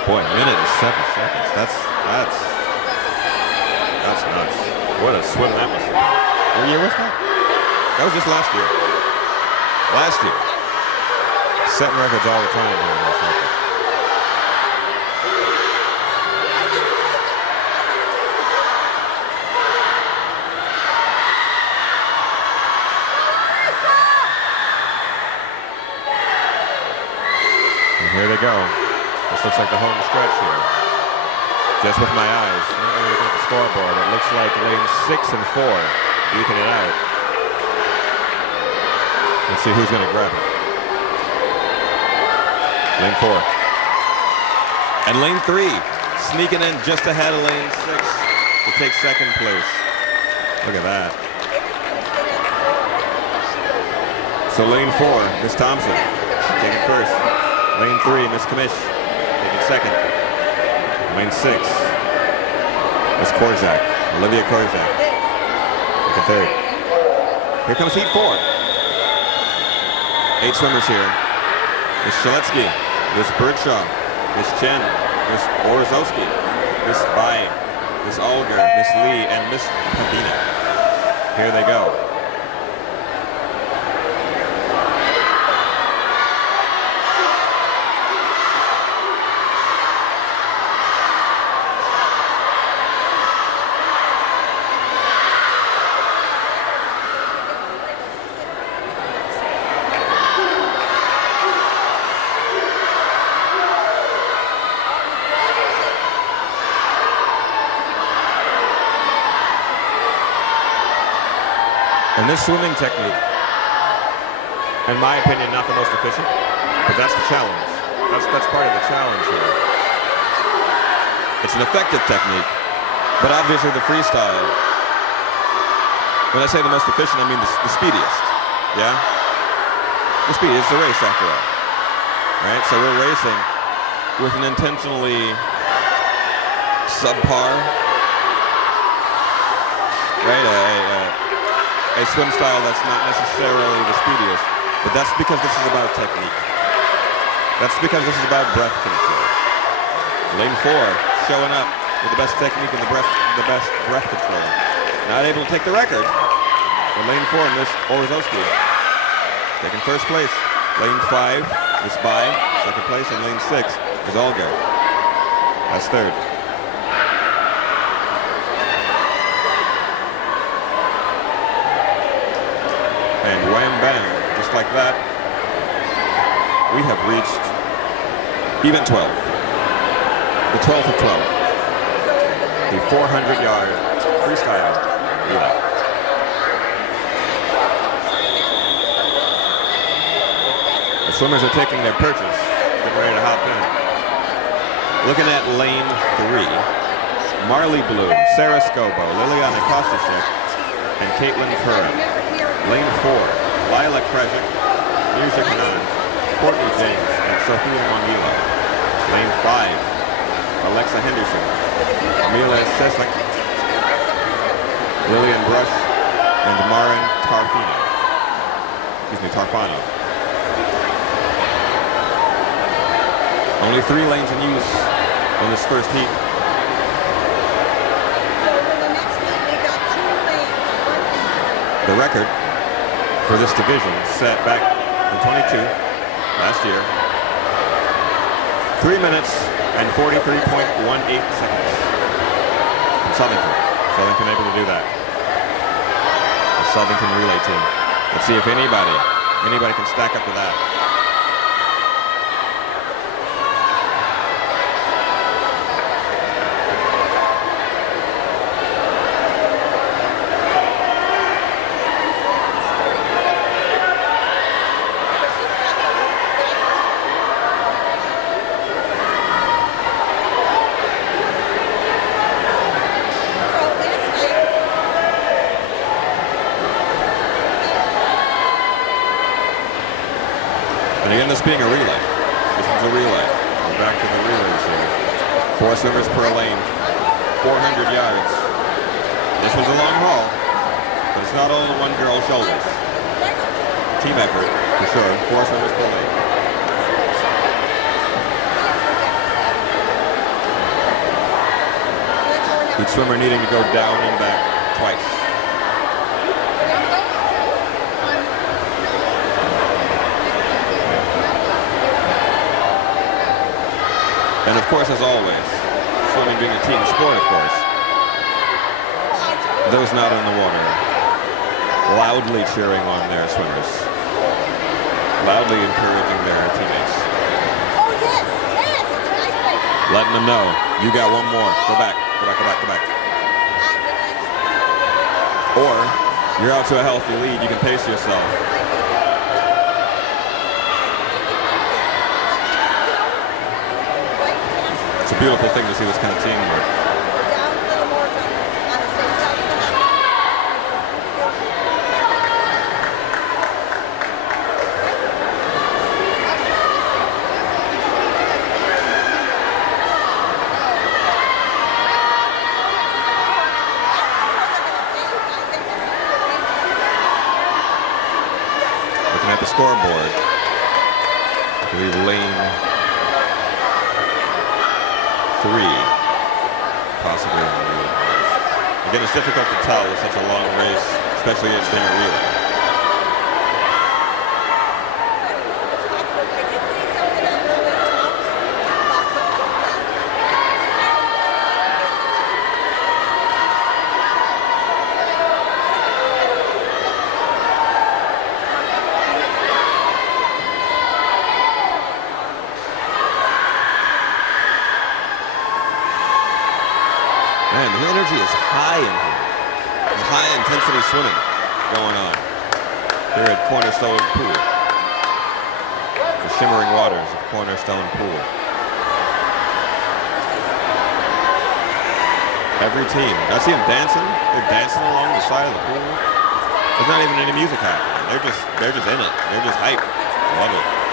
Boy, 1 minute and 7 seconds. That's nuts. What a swim that must have been. What year was that? That was just last year. Last year. Setting records all the time here in this record. And here they go. This looks like the home stretch here. Just with my eyes, not really looking at the scoreboard, it looks like lane 6 and 4 duking it out. Let's see who's going to grab it. Lane 4. And lane 3 sneaking in just ahead of lane 6 to take second place. Look at that. So lane 4, Miss Thompson, taking first. Lane 3, Miss Kamish, taking second. Lane 6, Miss Korzak, Olivia Korzak, taking third. Here comes heat 4. 8 swimmers here. Miss Chaletsky, Miss Birdshaw, Miss Chen, Miss Orozowski, Miss Bai, Miss Alger, Miss Lee, and Miss Pavina. Here they go. And this swimming technique, in my opinion, not the most efficient, but that's the challenge. That's part of the challenge here. It's an effective technique, but obviously the freestyle, when I say the most efficient, I mean the speediest, yeah? The speed is the race after all, right? So we're racing with an intentionally subpar, right? A swim style that's not necessarily the speediest, but that's because this is about technique. That's because this is about breath control. Lane 4 showing up with the best technique and the best breath control. Not able to take the record, but lane 4, Miss Orozowski, taking first place. Lane 5, Miss Bai, second place, and lane 6 is Olga. That's third. And wham bam, just like that, we have reached event 12. The 12th of 12. The 400-yard freestyle relay. The swimmers are taking their purchase, getting ready to hop in. Looking at lane 3, Marley Bloom, Sarah Scobo, Liliana Kostashek, and Caitlin Curran. Lane 4, Lila Krejcik, Mirza Conard, Courtney James, and Sophia Mongila. Lane 5, Alexa Henderson, Mila Seslik, Lillian Brush, and Marin Tarfano. Only 3 lanes in use on this first heat. The record for this division set back in 22 last year. 3 minutes and 43.18 seconds from Southington. Southington able to do that. The Southington relay team. Let's see if anybody can stack up to that. And again, this being a relay. This is a relay. We're back to the relays here. 4 swimmers per lane, 400 yards. This was a long haul, but it's not all on one girl's shoulders. Team effort, for sure. 4 swimmers per lane. Each swimmer needing to go down and back twice. And of course, as always, swimming being a team sport, of course, those not in the water loudly cheering on their swimmers, loudly encouraging their teammates. Oh, yes, it's a nice place. Letting them know, you got one more, go back. Or, you're out to a healthy lead, you can pace yourself. It's a beautiful thing to see this kind of teamwork. scoreboard. I believe lane 3, possibly in the relay. Again, it's difficult to tell with such a long race, especially it being a relay. Man, the energy is high in here. There's high intensity swimming going on here at Cornerstone Pool. The shimmering waters of Cornerstone Pool. Every team. I see them dancing. They're dancing along the side of the pool. There's not even any music happening. They're just in it. They're just hyped. Love it.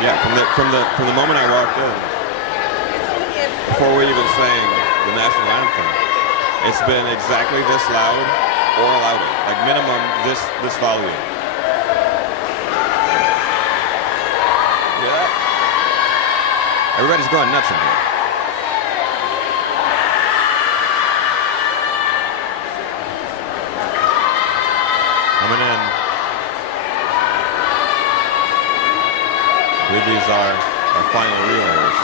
Yeah, from the moment I walked in, before we even sang the national anthem, it's been exactly this loud or louder, like minimum this volume. Yeah. Everybody's going nuts in here. Coming in. I believe these are our final relays.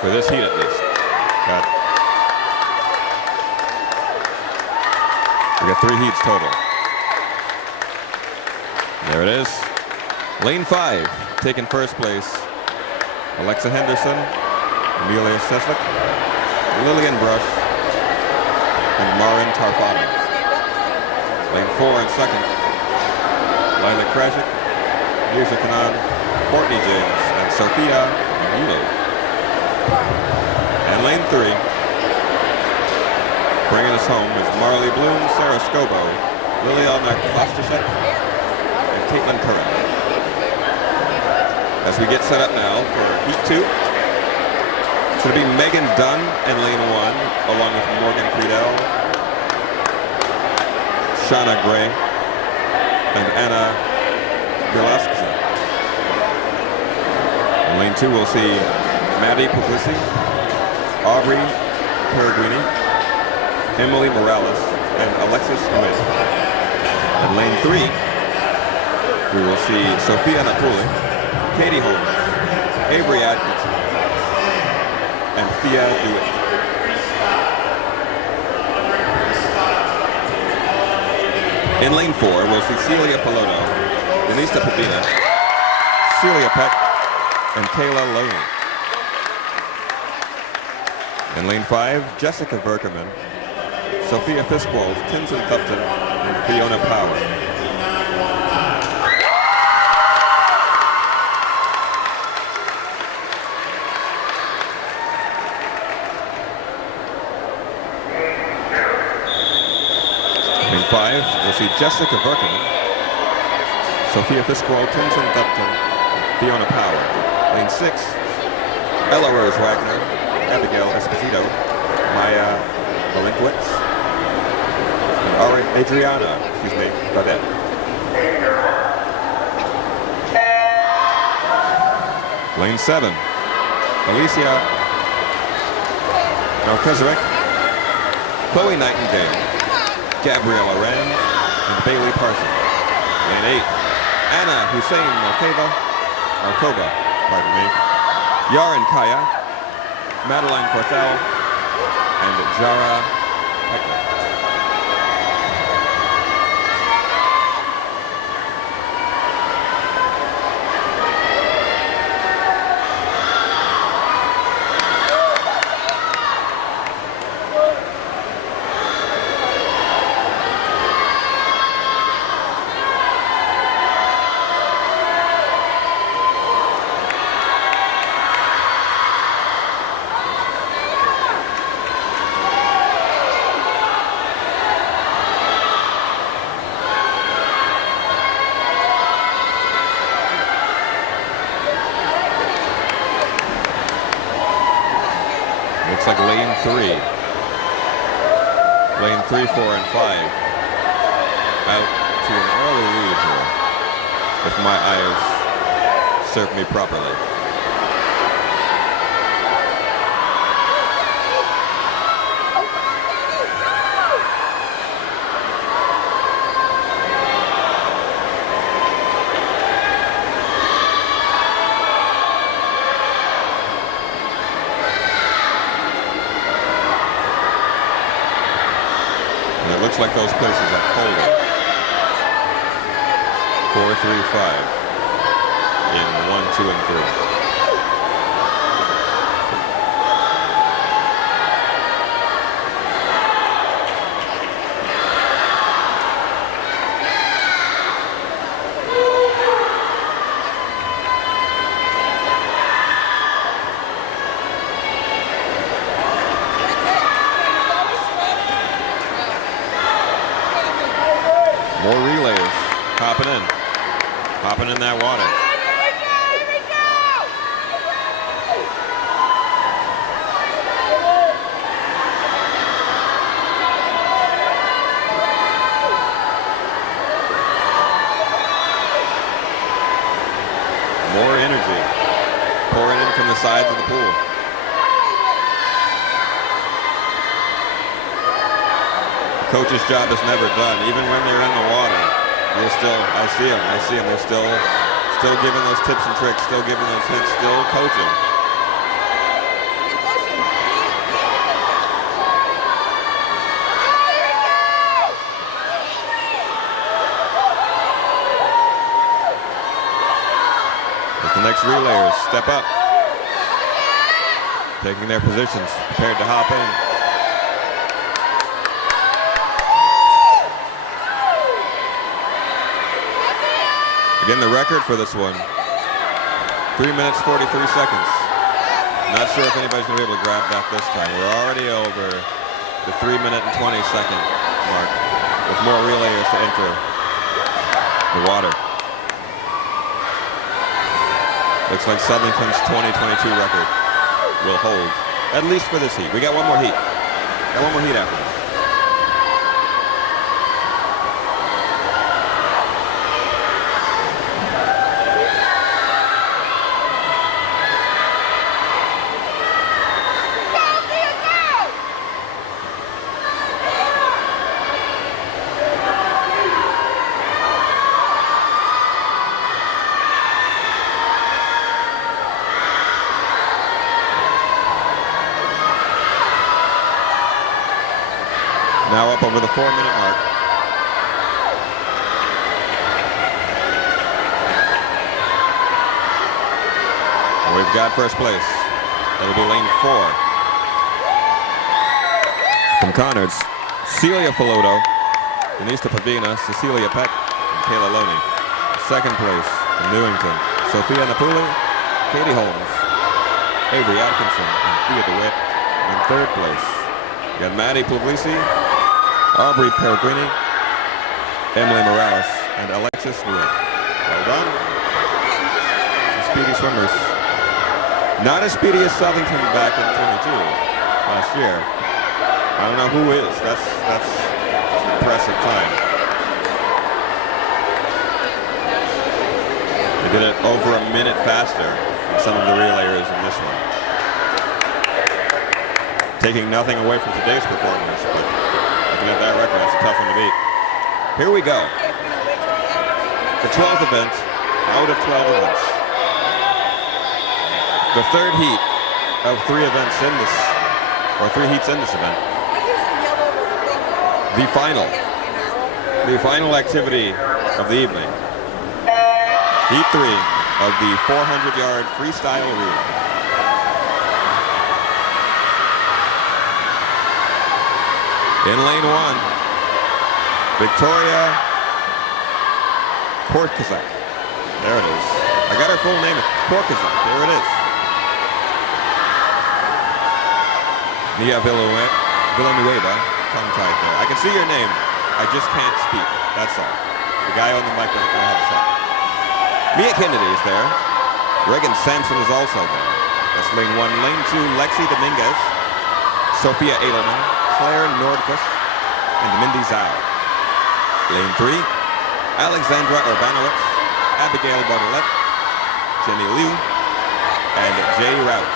For this heat at least. We got 3 heats total. There it is. Lane 5, taking first place. Alexa Henderson, Amelia Seslick, Lillian Brush, and Marin Tarfano. Lane 4 in second. Lila Krajcik, Mirza Conard, Courtney James, and Sophia Mulo. And lane 3, bringing us home is Marley Bloom, Sarah Scobo, Liliana Klostashek, and Caitlin Curran. As we get set up now for Heat 2, it's going to be Megan Dunn in lane 1, along with Morgan Creedell, Shauna Gray, and Anna Velasquez. In lane 2, we'll see Maddie Puglisi, Aubrey Peregrini, Emily Morales, and Alexis Smith. In lane 3, we will see Sophia Napoli, Katie Holmes, Avery Atkinson, and Thea Dewitt. In lane 4, we'll see Celia Palono, Denise Popina, Celia Peck, and Kayla Loney. In lane 5, Jessica Verkerman, Sophia Fiskwold, Tinson Thupton, and Fiona Power. Lane 5, we'll see Jessica Verkerman, Sophia Fiskwold, Tinson Thupton, Fiona Power. Lane 6, Ella Rose Wagner, Abigail Esposito, Maya Belinkowitz, and Adriana, Gaudette. Lane 7, Alicia Melchizedek, Chloe Nightingale, Gabriella Wren, and Bailey Parson. Lane 8, Anna Hussein Malkova, Yaren Kaya, Madeline Corthell, and Jara Heckler. like lane 3. Lane 3, 4, and 5 out to an early lead here, if my eyes serve me properly. And it looks like those places are holding. 4, 3, 5 in 1, 2, and 3. More relays hopping in that water. More energy pouring in from the sides of the pool. Coach's job is never done. Even when they're in the water, they're still, I see them, they're still giving those tips and tricks, still giving those hints, still coaching. As the next relayers step up, taking their positions, prepared to hop in. Again, the record for this one, 3 minutes, 43 seconds. Not sure if anybody's gonna be able to grab that this time. We're already over the 3-minute and 20-second mark with more relayers to enter the water. Looks like Southington's 2022 record will hold, at least for this heat. We got one more heat. Got one more heat after this. Now up over the 4-minute mark. And we've got first place. That'll be lane 4. From Conard's, Celia Filoto, Denise Pavina, Cecilia Peck, and Kayla Loney. Second place from Newington, Sophia Napuli, Katie Holmes, Avery Atkinson, and Thea DeWitt. In third place, we got Maddie Puglisi, Aubrey Peregrini, Emily Morales, and Alexis Nguyen. Well done. Some speedy swimmers. Not as speedy as Southington back in 22 last year. I don't know who is. That's an impressive time. They did it over a minute faster than some of the relayers in this one. Taking nothing away from today's performance, but looking at that record, that's a tough one to beat. Here we go. The 12th event, out of 12 events. The third heat of 3 events in this, or 3 heats in this event. The final activity of the evening. Heat 3 of the 400-yard freestyle relay. In lane 1, Victoria Korkazak. There it is. I got her full name, Korkazak. There it is. Nia Villanueva, tongue-tied there. I can see your name. I just can't speak. That's all. The guy on the mic doesn't know how to talk. Mia Kennedy is there. Reagan Sampson is also there. That's lane 1. Lane 2, Lexi Dominguez. Sophia Edelman, Claire Nordquist, and Mindy Zhao. Lane 3, Alexandra Urbanowitz, Abigail Bartlett, Jenny Liu, and Jay Rout,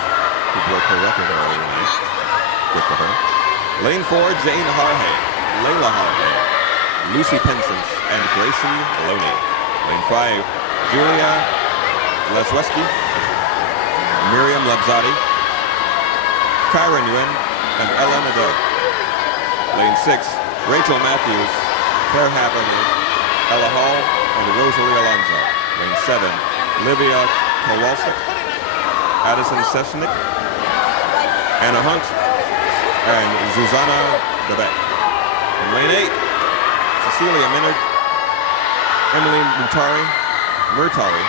who broke her record earlier tonight. Good for her. Lane 4, Jane Harhay, Layla Harhay, Lucy Pensance, and Gracie Loney. Lane 5, Julia Lesweski, Miriam Labzadi, Kyra Nguyen, and Ella Nadeau. Lane 6, Rachel Matthews, Claire Haverly, Ella Hall, and Rosalie Alonso. Lane 7, Livia Kowalczyk, Addison Sesnick, Anna Hunt, and Zuzana Babette. In lane 8, Cecilia Minard, Emily Murtari,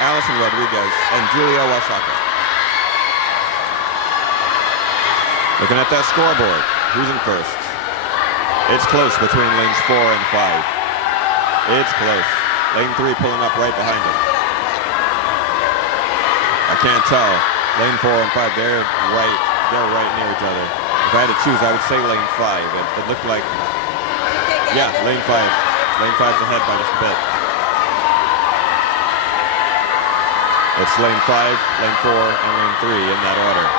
Allison Rodriguez, and Julia Wasaka. Looking at that scoreboard, who's in first? It's close between lanes 4 and 5. It's close. Lane 3 pulling up right behind him. I can't tell. Lane 4 and 5, they're right near each other. If I had to choose, I would say lane 5. It looked like, yeah, lane 5. Lane 5's ahead by just a bit. It's lane 5, lane 4, and lane 3 in that order.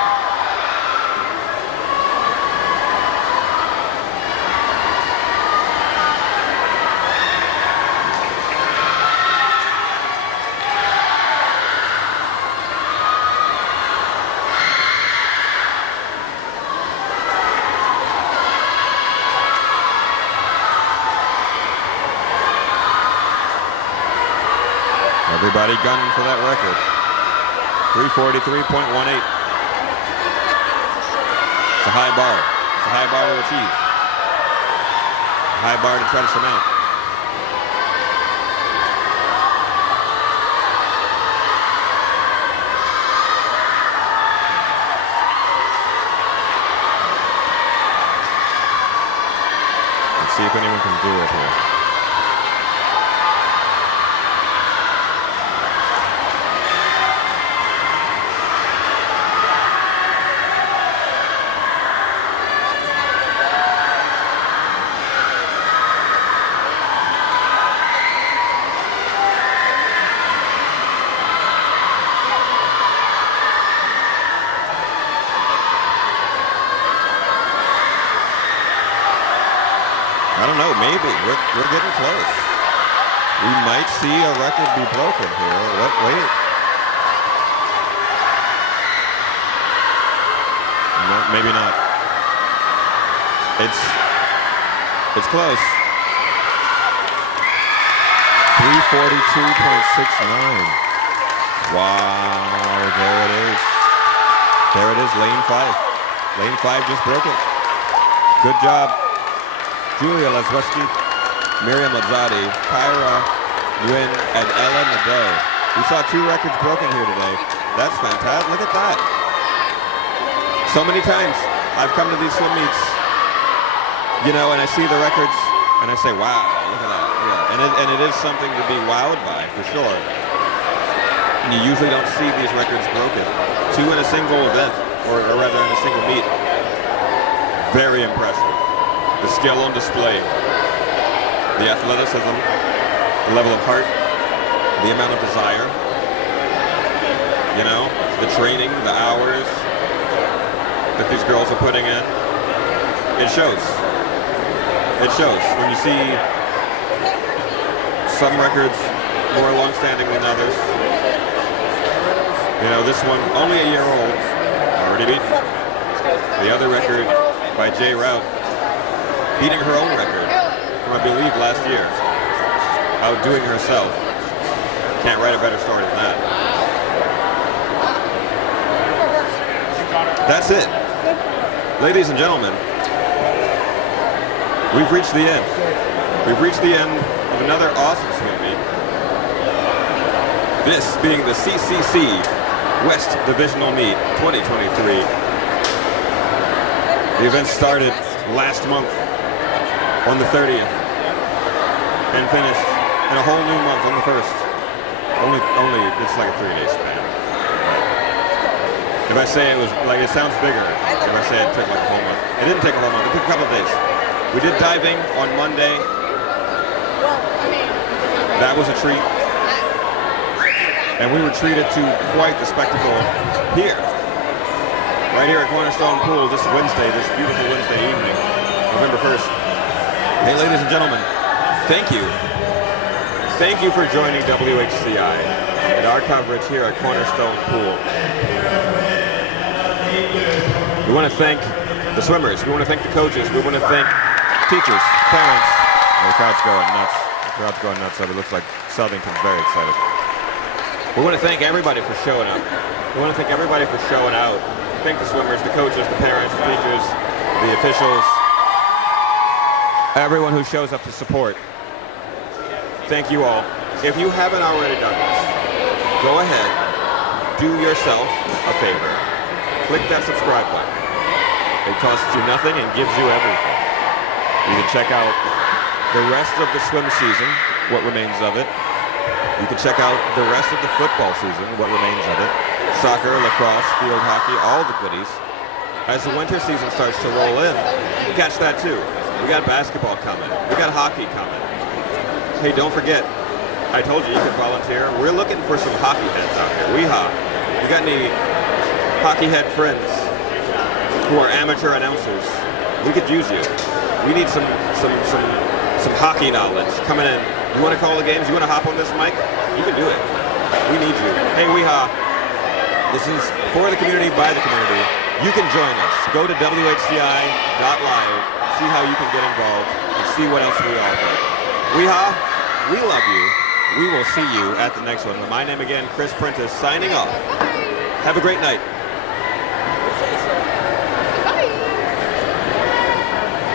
Everybody gunning for that record. 343.18. It's a high bar. It's a high bar to achieve. A high bar to try to surmount. Let's see if anyone can do it here. I don't know, maybe. We're getting close. We might see a record be broken here. Wait. No, maybe not. It's close. 342.69. Wow, there it is. There it is, lane 5. Lane 5 just broke it. Good job. Julia Lesweski, Miriam Labzadi, Kyra Nguyen, and Ella Nadeau. We saw 2 records broken here today. That's fantastic. Look at that. So many times I've come to these swim meets, you know, and I see the records and I say, wow, look at that. Yeah. And it is something to be wowed by, for sure. And you usually don't see these records broken. 2 in a single event, or rather in a single meet. Very impressive. The skill on display, the athleticism, the level of heart, the amount of desire, you know, the training, the hours that these girls are putting in. It shows. It shows. When you see some records more long-standing than others, you know, this one only a year old, already beaten. The other record by Jay Rout, beating her own record from, I believe, last year. Outdoing herself. Can't write a better story than that. That's it. Ladies and gentlemen, we've reached the end. We've reached the end of another awesome swim meet. This being the CCC West Divisional Meet 2023. The event started last month on the 30th and finished in a whole new month on the 1st. Only it's like a 3-day span. If I say it was like, it sounds bigger. If I say it took like a whole month. It didn't take a whole month. It took a couple of days. We did diving on Monday. That was a treat. And we were treated to quite the spectacle here. Right here at Cornerstone Pool this Wednesday, this beautiful Wednesday evening, November 1st. Hey, ladies and gentlemen, thank you. Thank you for joining WHCI and our coverage here at Cornerstone Pool. We want to thank the swimmers. We want to thank the coaches. We want to thank teachers, parents. Oh, the crowd's going nuts. The crowd's going nuts. It looks like Southington's very excited. We want to thank everybody for showing up. We want to thank everybody for showing out. Thank the swimmers, the coaches, the parents, the teachers, the officials, everyone who shows up to support. Thank you all. If you haven't already done this, go ahead, do yourself a favor. Click that subscribe button. It costs you nothing and gives you everything. You can check out the rest of the swim season, what remains of it. You can check out the rest of the football season, what remains of it. Soccer, lacrosse, field hockey, all the goodies. As the winter season starts to roll in, you can catch that too. We got basketball coming. We got hockey coming. Hey, don't forget, I told you you could volunteer. We're looking for some hockey heads out here. Weehaw. You got any hockey head friends who are amateur announcers? We could use you. We need some hockey knowledge coming in. You want to call the games? You want to hop on this mic? You can do it. We need you. Hey, weehaw. This is for the community, by the community. You can join us. Go to WHCI.live, see how you can get involved, and see what else we offer. Weehaw, we love you. We will see you at the next one. My name again, Chris Prentice, signing off. Have a great night.